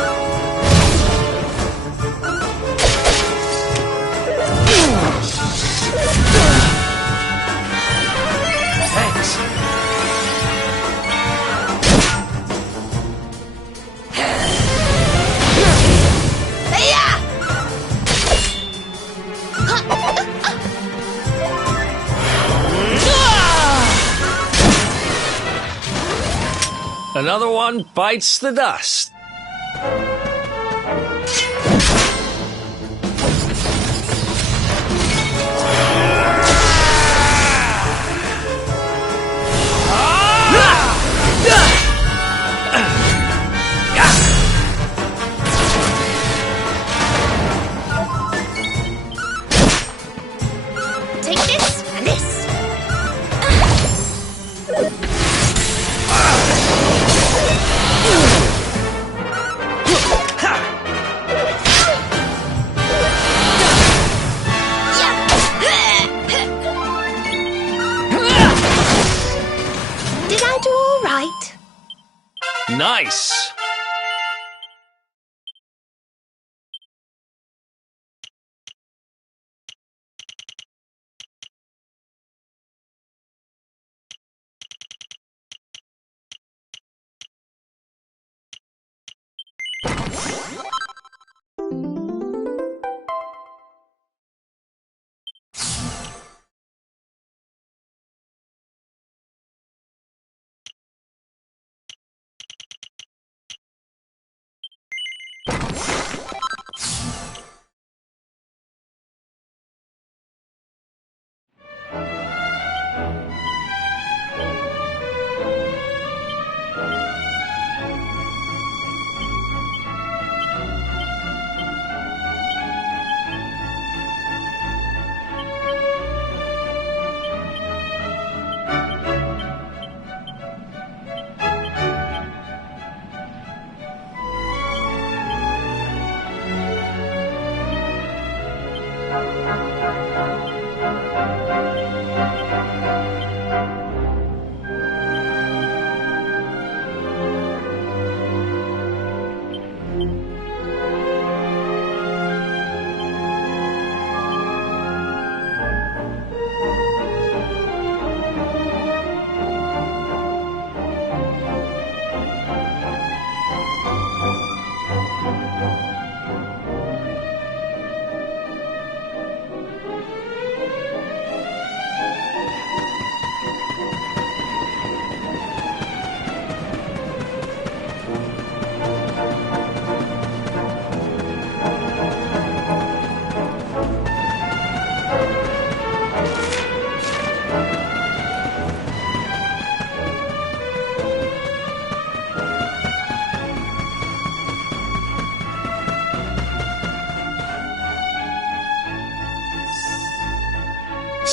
Another one bites the dust. Take this and this. Did I do all right? Nice.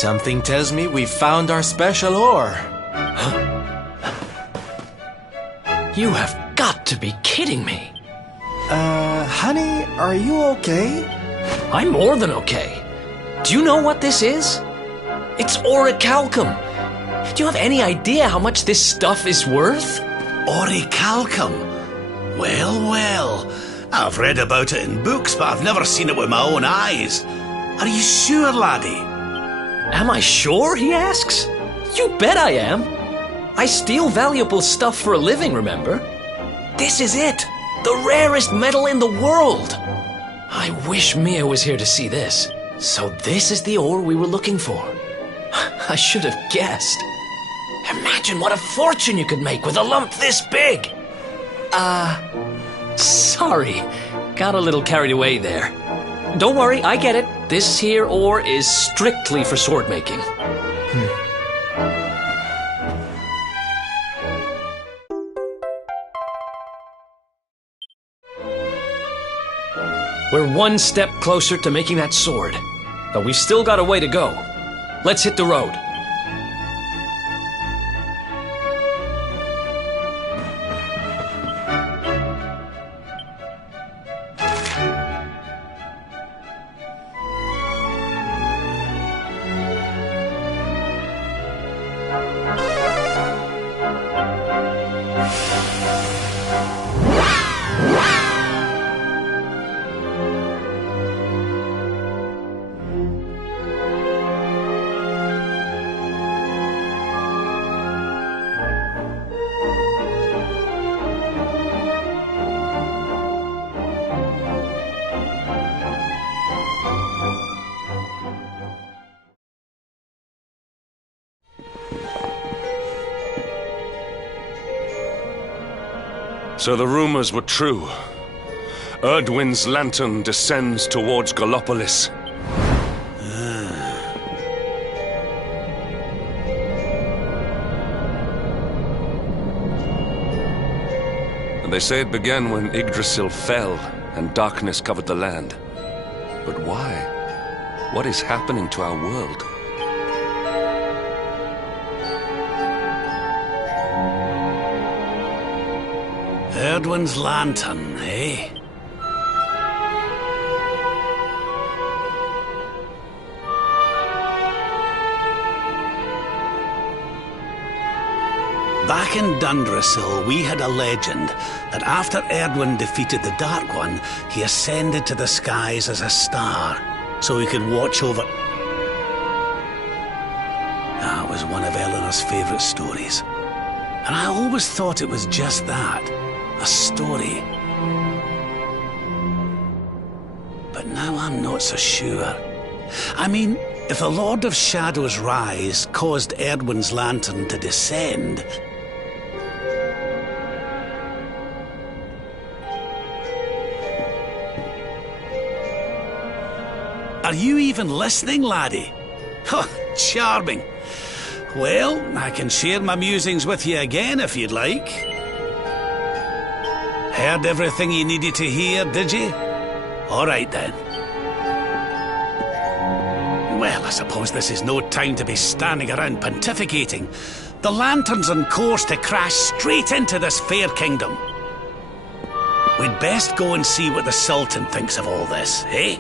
Something tells me we found our special ore. You have got to be kidding me. Honey, are you okay? I'm more than okay. Do you know what this is? It's orichalcum. Do you have any idea how much this stuff is worth? Orichalcum? Well, well. I've read about it in books, but I've never seen it with my own eyes. Are you sure, laddie? Am I sure, he asks? You bet I am. I steal valuable stuff for a living, remember? This is it. The rarest metal in the world. I wish Mia was here to see this. So this is the ore we were looking for. I should have guessed. Imagine what a fortune you could make with a lump this big. Sorry. Got a little carried away there. Don't worry, I get it. This here ore is strictly for sword making. We're one step closer to making that sword, but we've still got a way to go. Let's hit the road. So the rumors were true. Erdwin's lantern descends towards Gallopolis. And they say it began when Yggdrasil fell and darkness covered the land. But why? What is happening to our world? Erdwin's lantern, eh? Back in Dundrasil, we had a legend that after Erdwin defeated the Dark One, he ascended to the skies as a star, so he could watch over... That was one of Eleanor's favourite stories. And I always thought it was just that. A story. But now I'm not so sure. I mean, if the Lord of Shadow's rise caused Erdwin's lantern to descend... Are you even listening, laddie? Oh, charming. Well, I can share my musings with you again if you'd like. Heard everything you needed to hear, did you? All right, then. Well, I suppose this is no time to be standing around pontificating. The lantern's on course to crash straight into this fair kingdom. We'd best go and see what the Sultan thinks of all this, eh?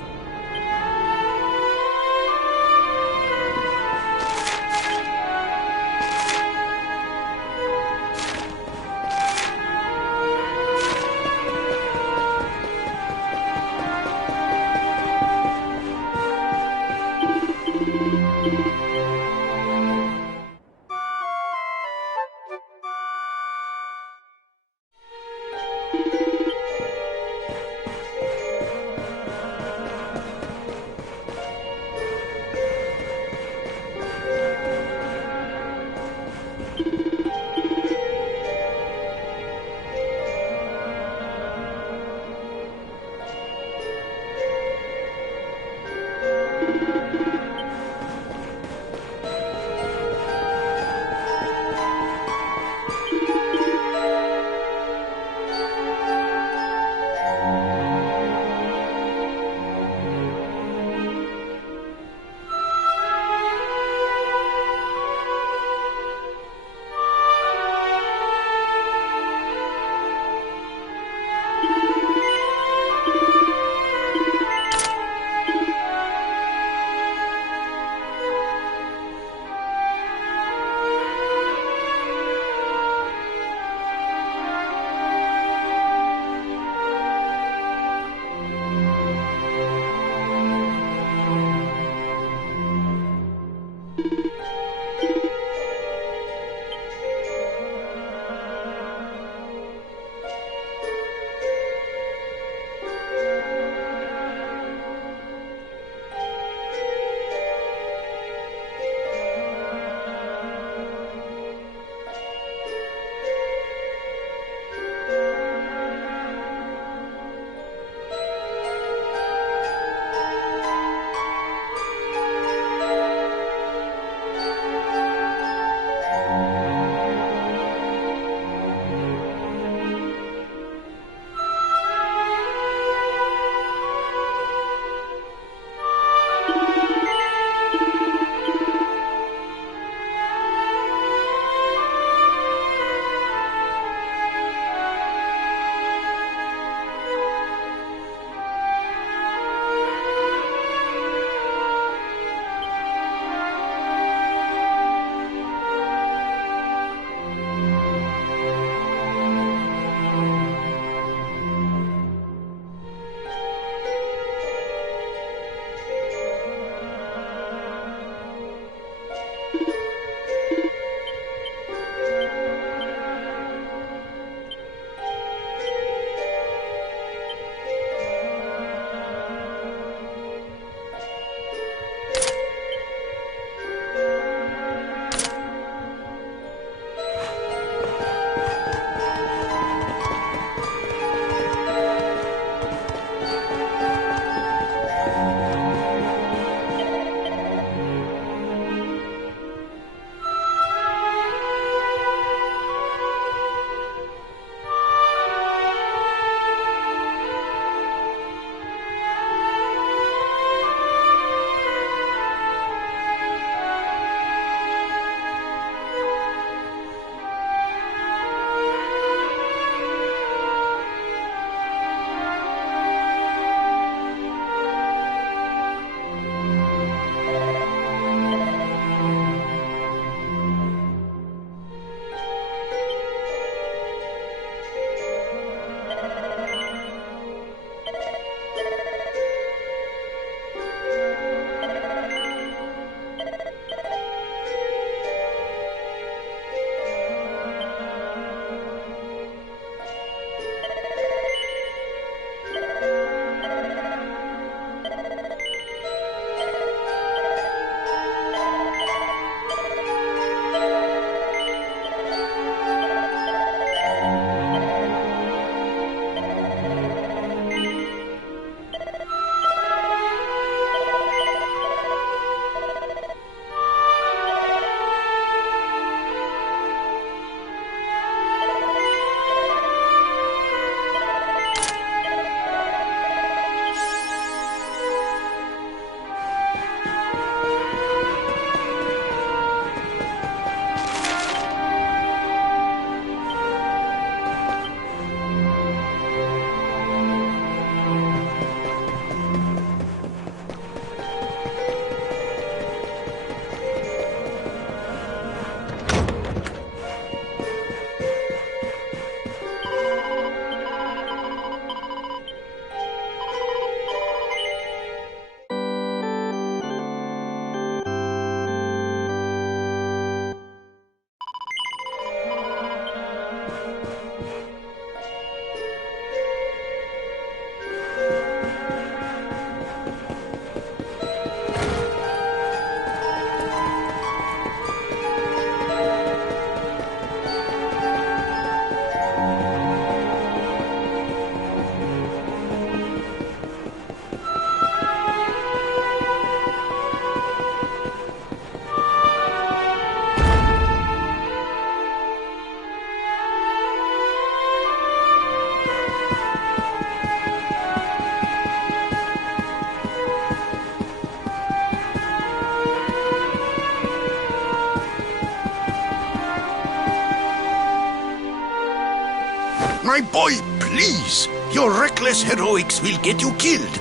my boy, please. Your reckless heroics will get you killed.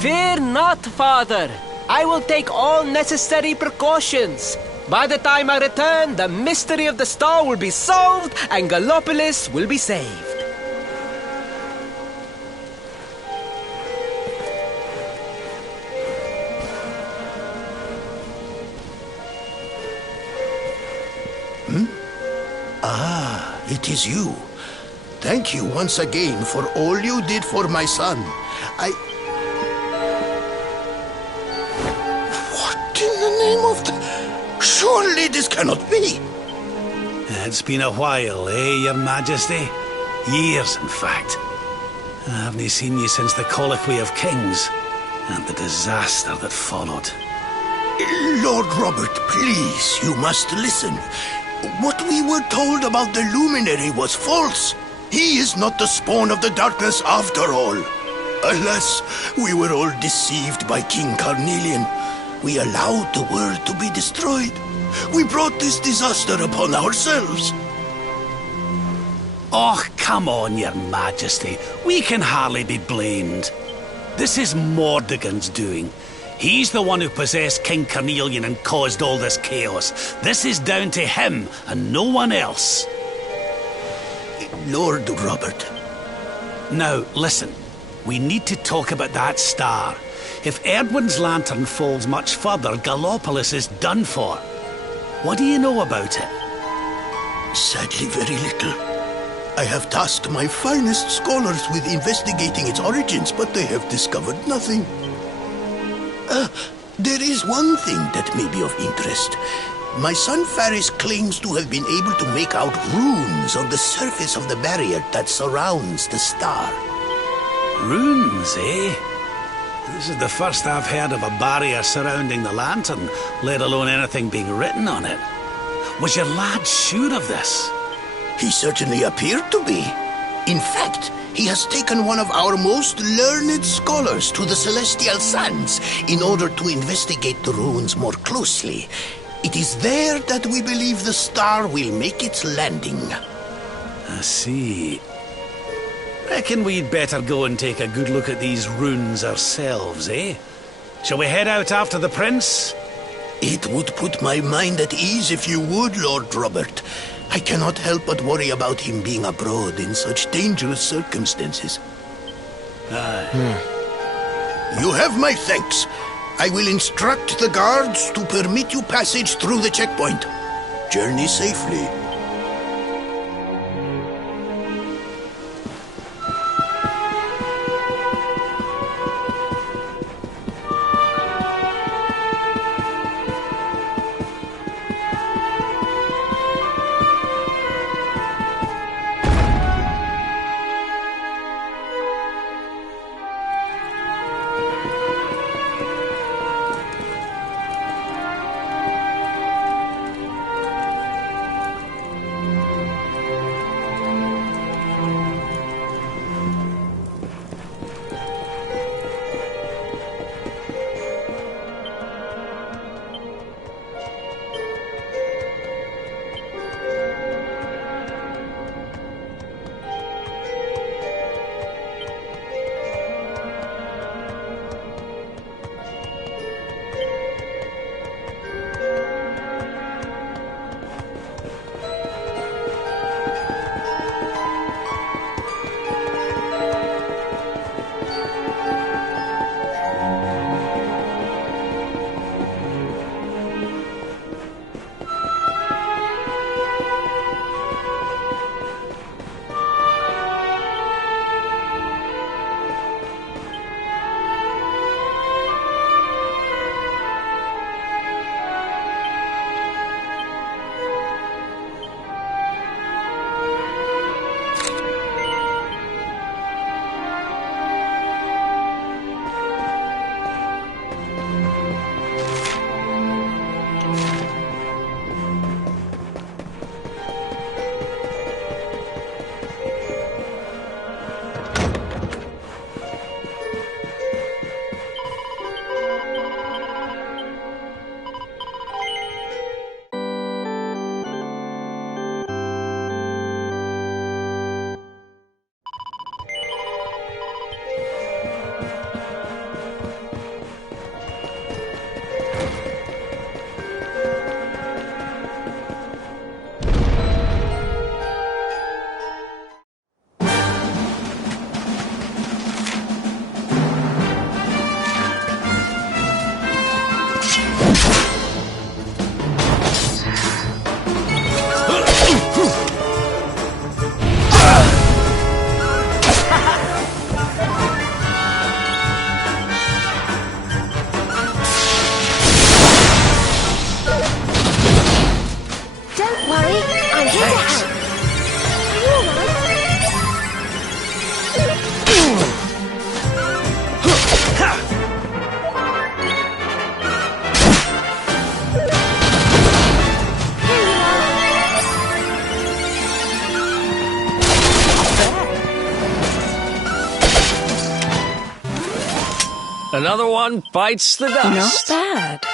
Fear not, Father. I will take all necessary precautions. By the time I return, the mystery of the star will be solved and Gallopolis will be saved. Ah, it is you. Thank you once again for all you did for my son. What in the name of the... Surely this cannot be. It's been a while, Your Majesty? Years, in fact. I haven't seen you since the Colloquy of Kings and the disaster that followed. Lord Robert, please, you must listen. What we were told about the luminary was false. He is not the spawn of the darkness after all. Alas, we were all deceived by King Carnelian. We allowed the world to be destroyed. We brought this disaster upon ourselves. Oh, come on, Your Majesty. We can hardly be blamed. This is Mordegon's doing. He's the one who possessed King Carnelian and caused all this chaos. This is down to him and no one else. Lord Robert. Now, listen. We need to talk about that star. If Erdwin's lantern falls much further, Gallopolis is done for. What do you know about it? Sadly, very little. I have tasked my finest scholars with investigating its origins, but they have discovered nothing. There is one thing that may be of interest. My son Faris claims to have been able to make out runes on the surface of the barrier that surrounds the star. Runes, eh? This is the first I've heard of a barrier surrounding the lantern, let alone anything being written on it. Was your lad sure of this? He certainly appeared to be. In fact, he has taken one of our most learned scholars to the Celestial Sands in order to investigate the runes more closely. It is there that we believe the star will make its landing. I see. Reckon we'd better go and take a good look at these runes ourselves, eh? Shall we head out after the prince? It would put my mind at ease if you would, Lord Robert. I cannot help but worry about him being abroad in such dangerous circumstances. You have my thanks. I will instruct the guards to permit you passage through the checkpoint. Journey safely. Another one bites the dust. Not bad.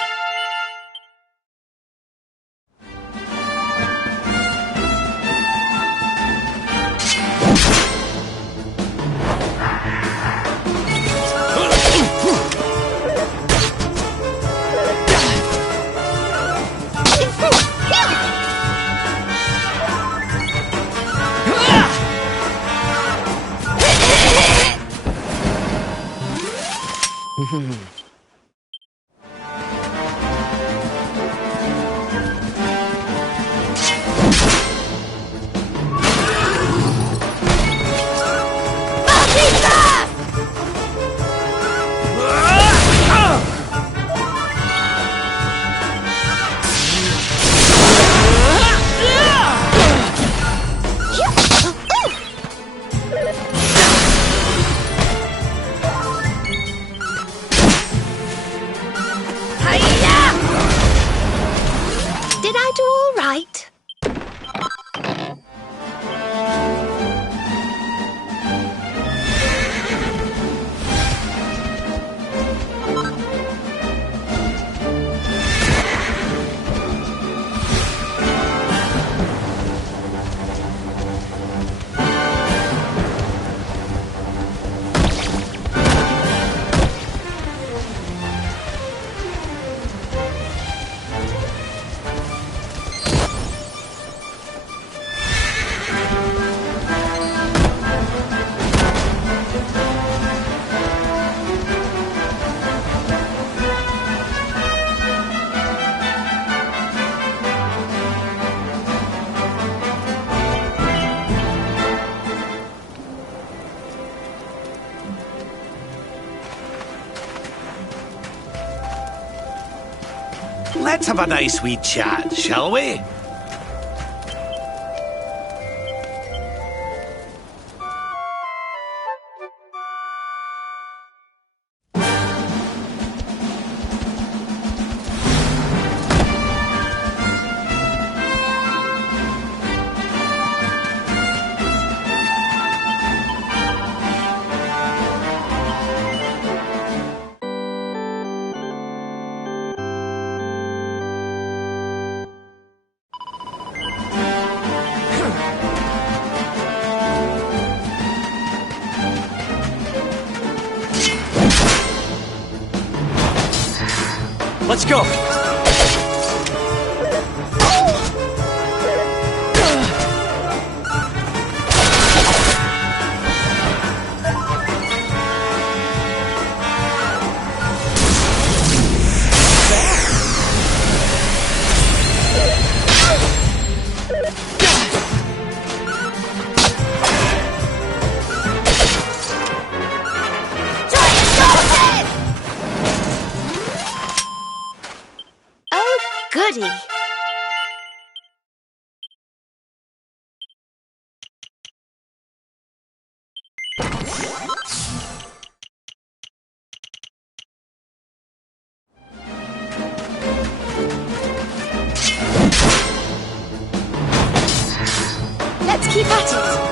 Did I do all right? Let's have a nice wee chat, shall we? Let's go! Goody. Let's keep at it.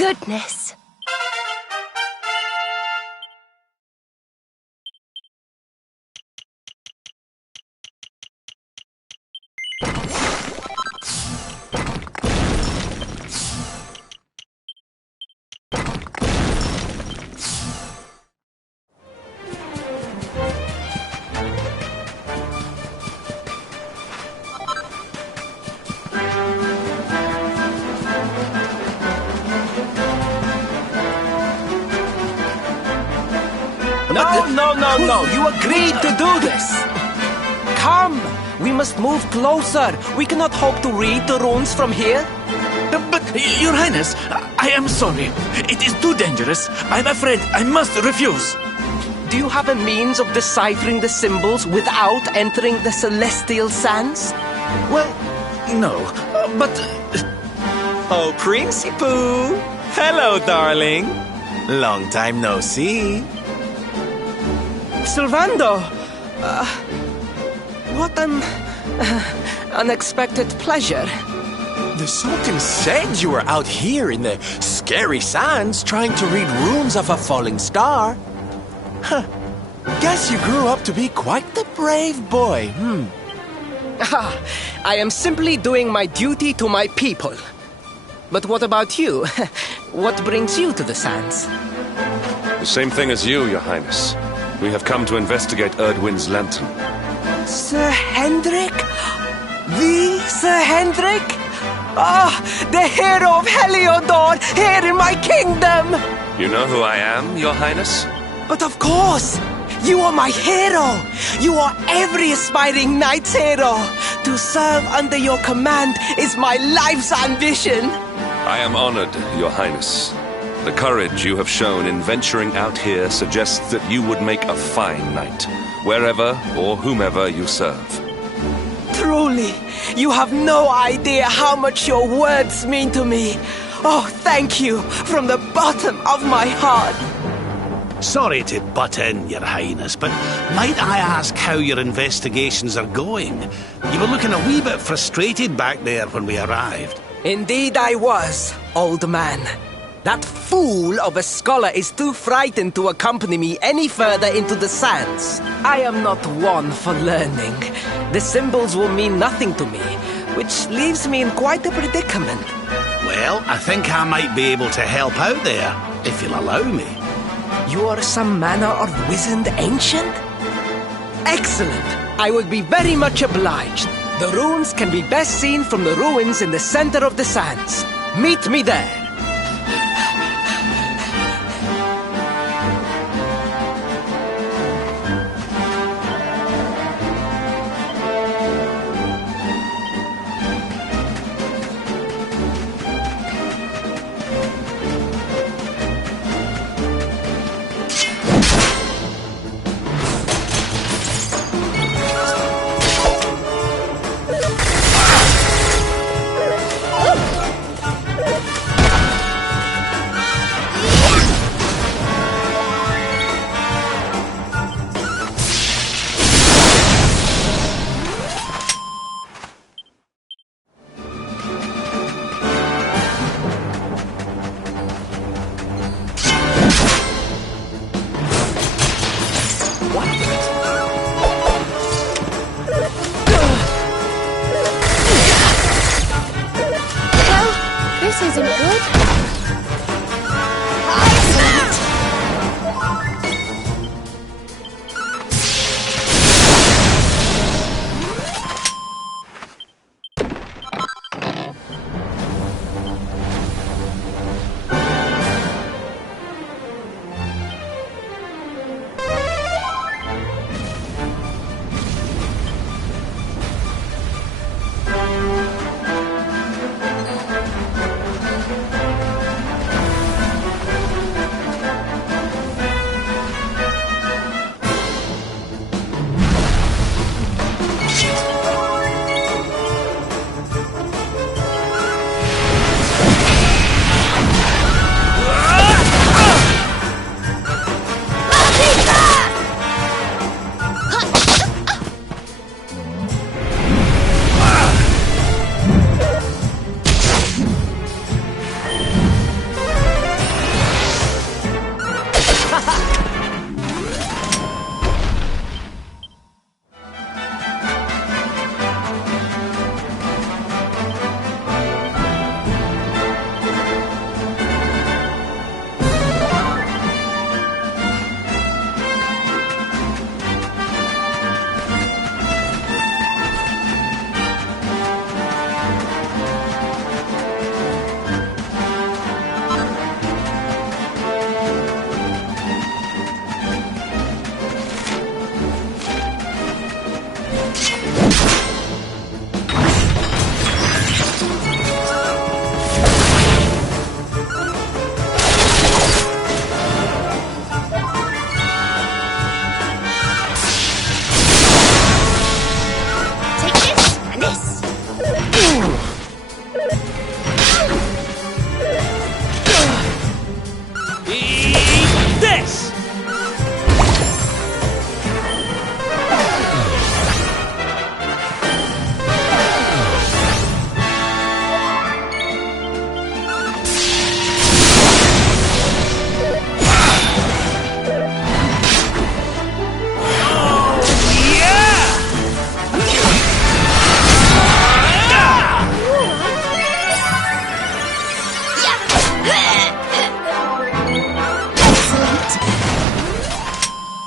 goodness. No. You agreed to do this. Come. We must move closer. We cannot hope to read the runes from here. But, Your Highness, I am sorry. It is too dangerous. I'm afraid I must refuse. Do you have a means of deciphering the symbols without entering the celestial sands? Well, no. But... Oh, Princey Pooh! Hello, darling. Long time no see. Sylvando! What an... unexpected pleasure. The Sultan said you were out here in the scary sands trying to read runes of a falling star. Huh. Guess you grew up to be quite the brave boy, I am simply doing my duty to my people. But what about you? What brings you to the sands? The same thing as you, Your Highness. We have come to investigate Erdwin's lantern. Sir Hendrik? The Sir Hendrik? The hero of Heliodor, here in my kingdom! You know who I am, Your Highness? But of course! You are my hero! You are every aspiring knight's hero! To serve under your command is my life's ambition! I am honored, Your Highness. The courage you have shown in venturing out here suggests that you would make a fine knight, wherever or whomever you serve. Truly, you have no idea how much your words mean to me. Oh, thank you from the bottom of my heart. Sorry to butt in, Your Highness, but might I ask how your investigations are going? You were looking a wee bit frustrated back there when we arrived. Indeed I was, old man. That fool of a scholar is too frightened to accompany me any further into the sands. I am not one for learning. The symbols will mean nothing to me, which leaves me in quite a predicament. Well, I think I might be able to help out there, if you'll allow me. You are some manner of wizened ancient? Excellent! I would be very much obliged. The runes can be best seen from the ruins in the center of the sands. Meet me there. This isn't good.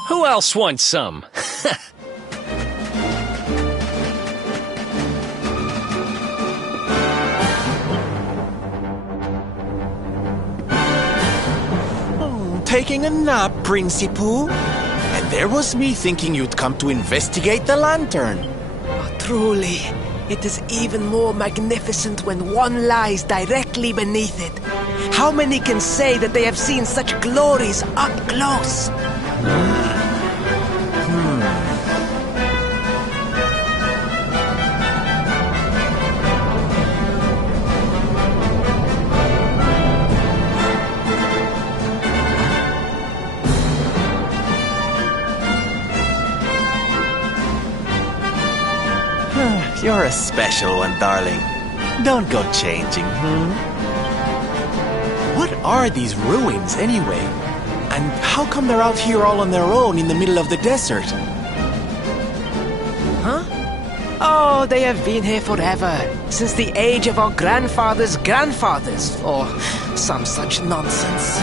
Who else wants some? Taking a nap, Principal. And there was me thinking you'd come to investigate the lantern. Truly, it is even more magnificent when one lies directly beneath it. How many can say that they have seen such glories up close? You're a special one, darling. Don't go changing, What are these ruins, anyway? And how come they're out here all on their own in the middle of the desert? Huh? Oh, they have been here forever. Since the age of our grandfathers' grandfathers, or some such nonsense.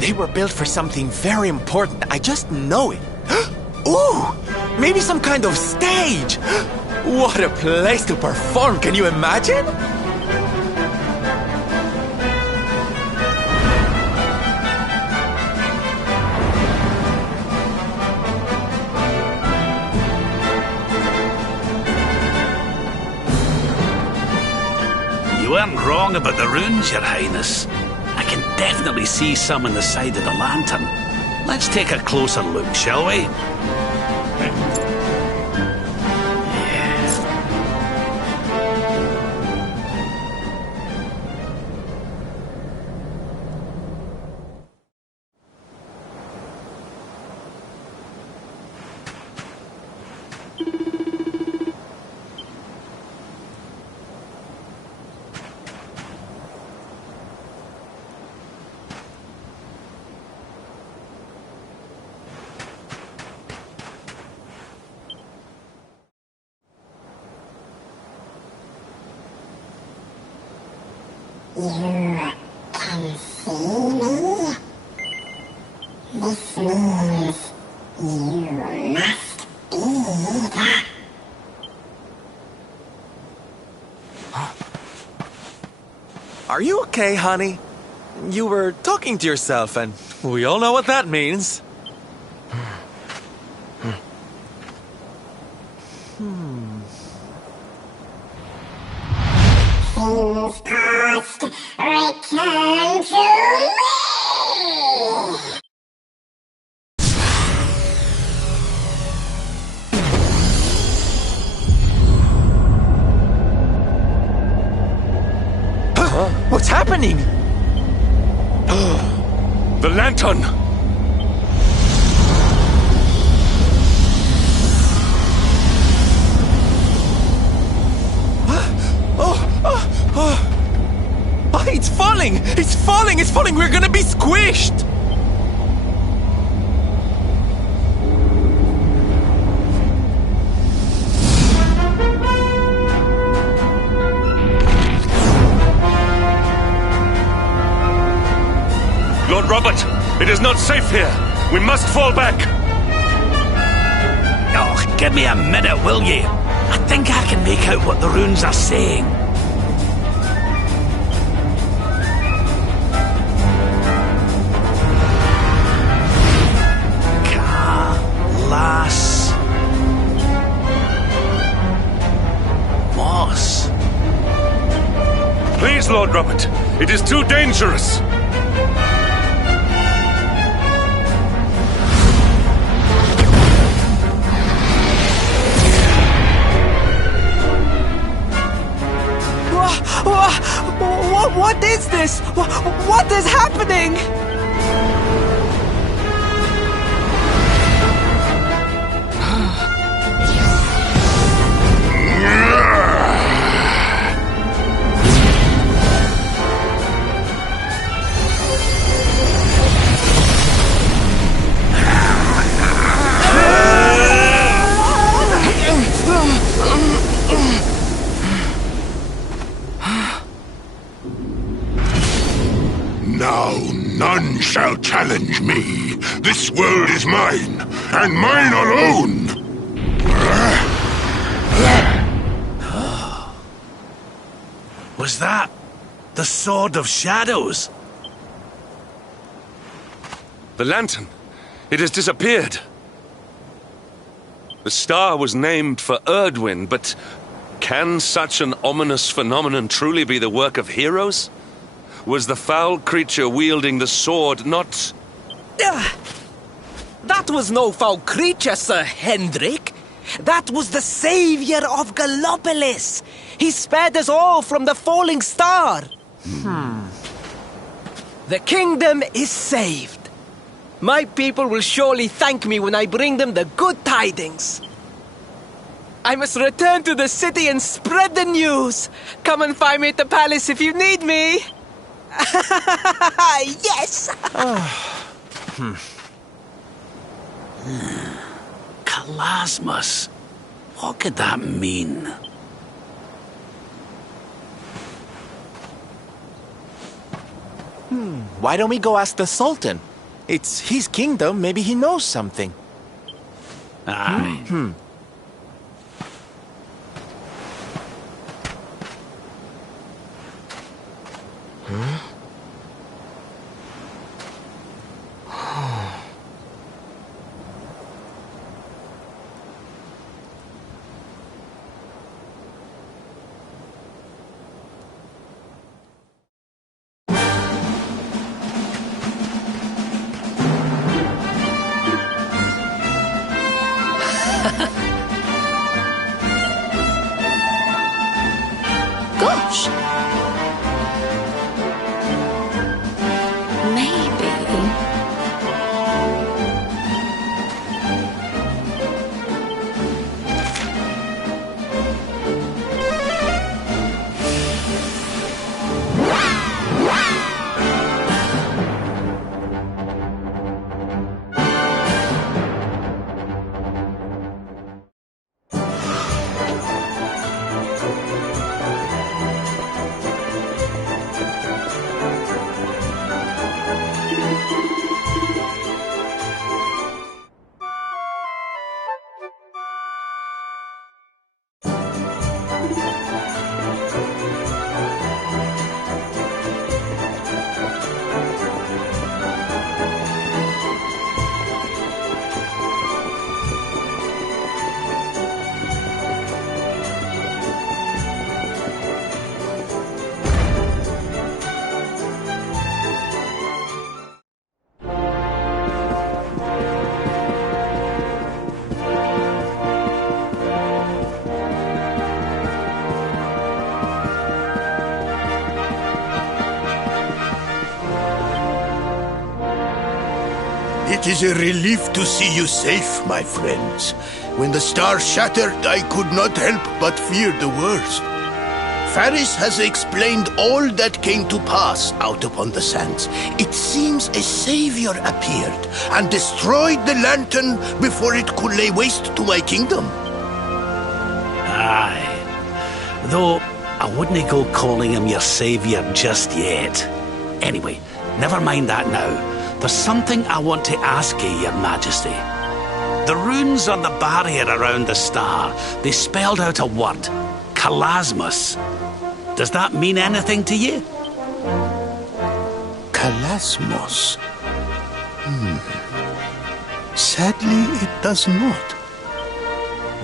They were built for something very important. I just know it. Ooh! Maybe some kind of stage! What a place to perform, can you imagine? You weren't wrong about the runes, Your Highness. I can definitely see some on the side of the lantern. Let's take a closer look, shall we? You can see me? This means you must be the... Are you okay, honey? You were talking to yourself, and we all know what that means. Things past, return to me! What's happening? The lantern! It's falling! It's falling! It's falling! We're gonna be squished! Lord Robert, it is not safe here. We must fall back. Oh, give me a minute, will ye? I think I can make out what the runes are saying. Las Moss. Please, Lord Robert, it is too dangerous. What is this? What is happening? challenge me. This world is mine, and mine alone. Was that the Sword of Shadows? The lantern. It has disappeared. The star was named for Erdwin, but can such an ominous phenomenon truly be the work of heroes? Was the foul creature wielding the sword not... That was no foul creature, Sir Hendrik. That was the savior of Gallopolis. He spared us all from the falling star. The kingdom is saved. My people will surely thank me when I bring them the good tidings. I must return to the city and spread the news. Come and find me at the palace if you need me. Yes! Kalasmus. What could that mean? Why don't we go ask the Sultan? It's his kingdom, maybe he knows something. Aye. Gosh. Maybe. It is a relief to see you safe, my friends. When the star shattered, I could not help but fear the worst. Faris has explained all that came to pass out upon the sands. It seems a savior appeared and destroyed the lantern before it could lay waste to my kingdom. Aye. Though, I wouldn't go calling him your savior just yet. Anyway, never mind that now. There's something I want to ask you, your majesty. The runes on the barrier around the star, they spelled out a word. Kalasmus. Does that mean anything to you? Kalasmos. Sadly, it does not.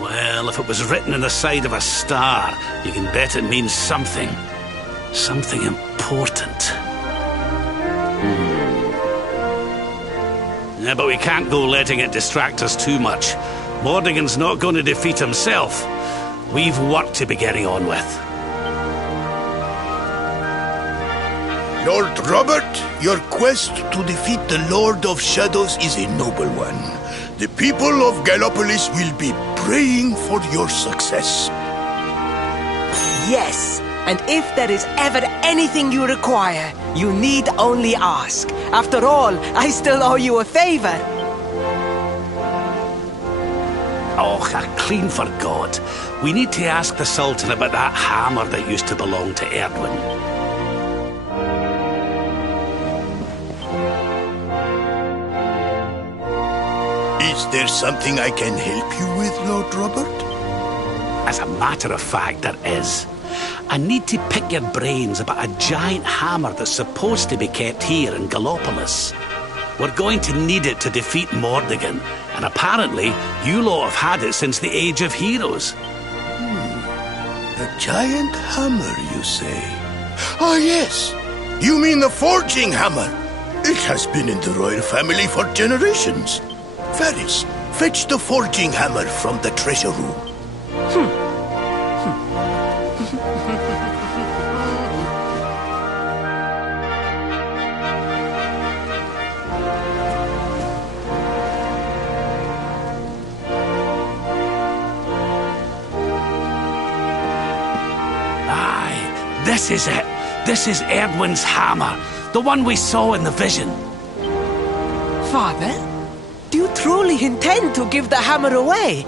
Well, if it was written on the side of a star, you can bet it means something. Something important. Yeah, but we can't go letting it distract us too much. Mordigan's not going to defeat himself. We've work to be getting on with. Lord Robert, your quest to defeat the Lord of Shadows is a noble one. The people of Gallopolis will be praying for your success. Yes, and if there is ever anything you require, you need only ask. After all, I still owe you a favor. Oh, I clean forgot. We need to ask the Sultan about that hammer that used to belong to Erdwin. Is there something I can help you with, Lord Robert? As a matter of fact, there is. I need to pick your brains about a giant hammer that's supposed to be kept here in Gallopolis. We're going to need it to defeat Mordegon, and apparently you lot have had it since the Age of Heroes. A giant hammer, you say? Ah, yes. You mean the forging hammer? It has been in the royal family for generations. Varys, fetch the forging hammer from the treasure room. This is it. This is Erdwin's hammer, the one we saw in the vision. Father, do you truly intend to give the hammer away?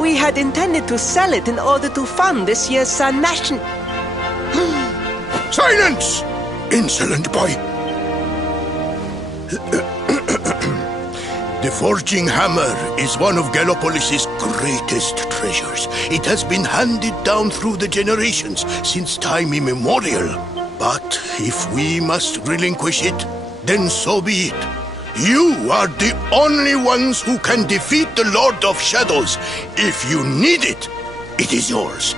We had intended to sell it in order to fund this year's Sun Nation. Silence! Insolent boy! The forging hammer is one of Gallopolis' greatest treasures. It has been handed down through the generations since time immemorial. But if we must relinquish it, then so be it. You are the only ones who can defeat the Lord of Shadows. If you need it, it is yours.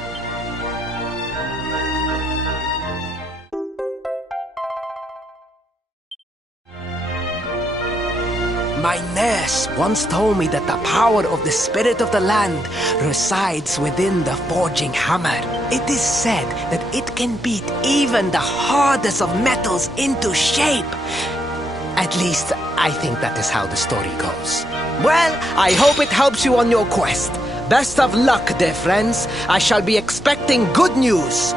My nurse once told me that the power of the spirit of the land resides within the forging hammer. It is said that it can beat even the hardest of metals into shape. At least, I think that is how the story goes. Well, I hope it helps you on your quest. Best of luck, dear friends. I shall be expecting good news.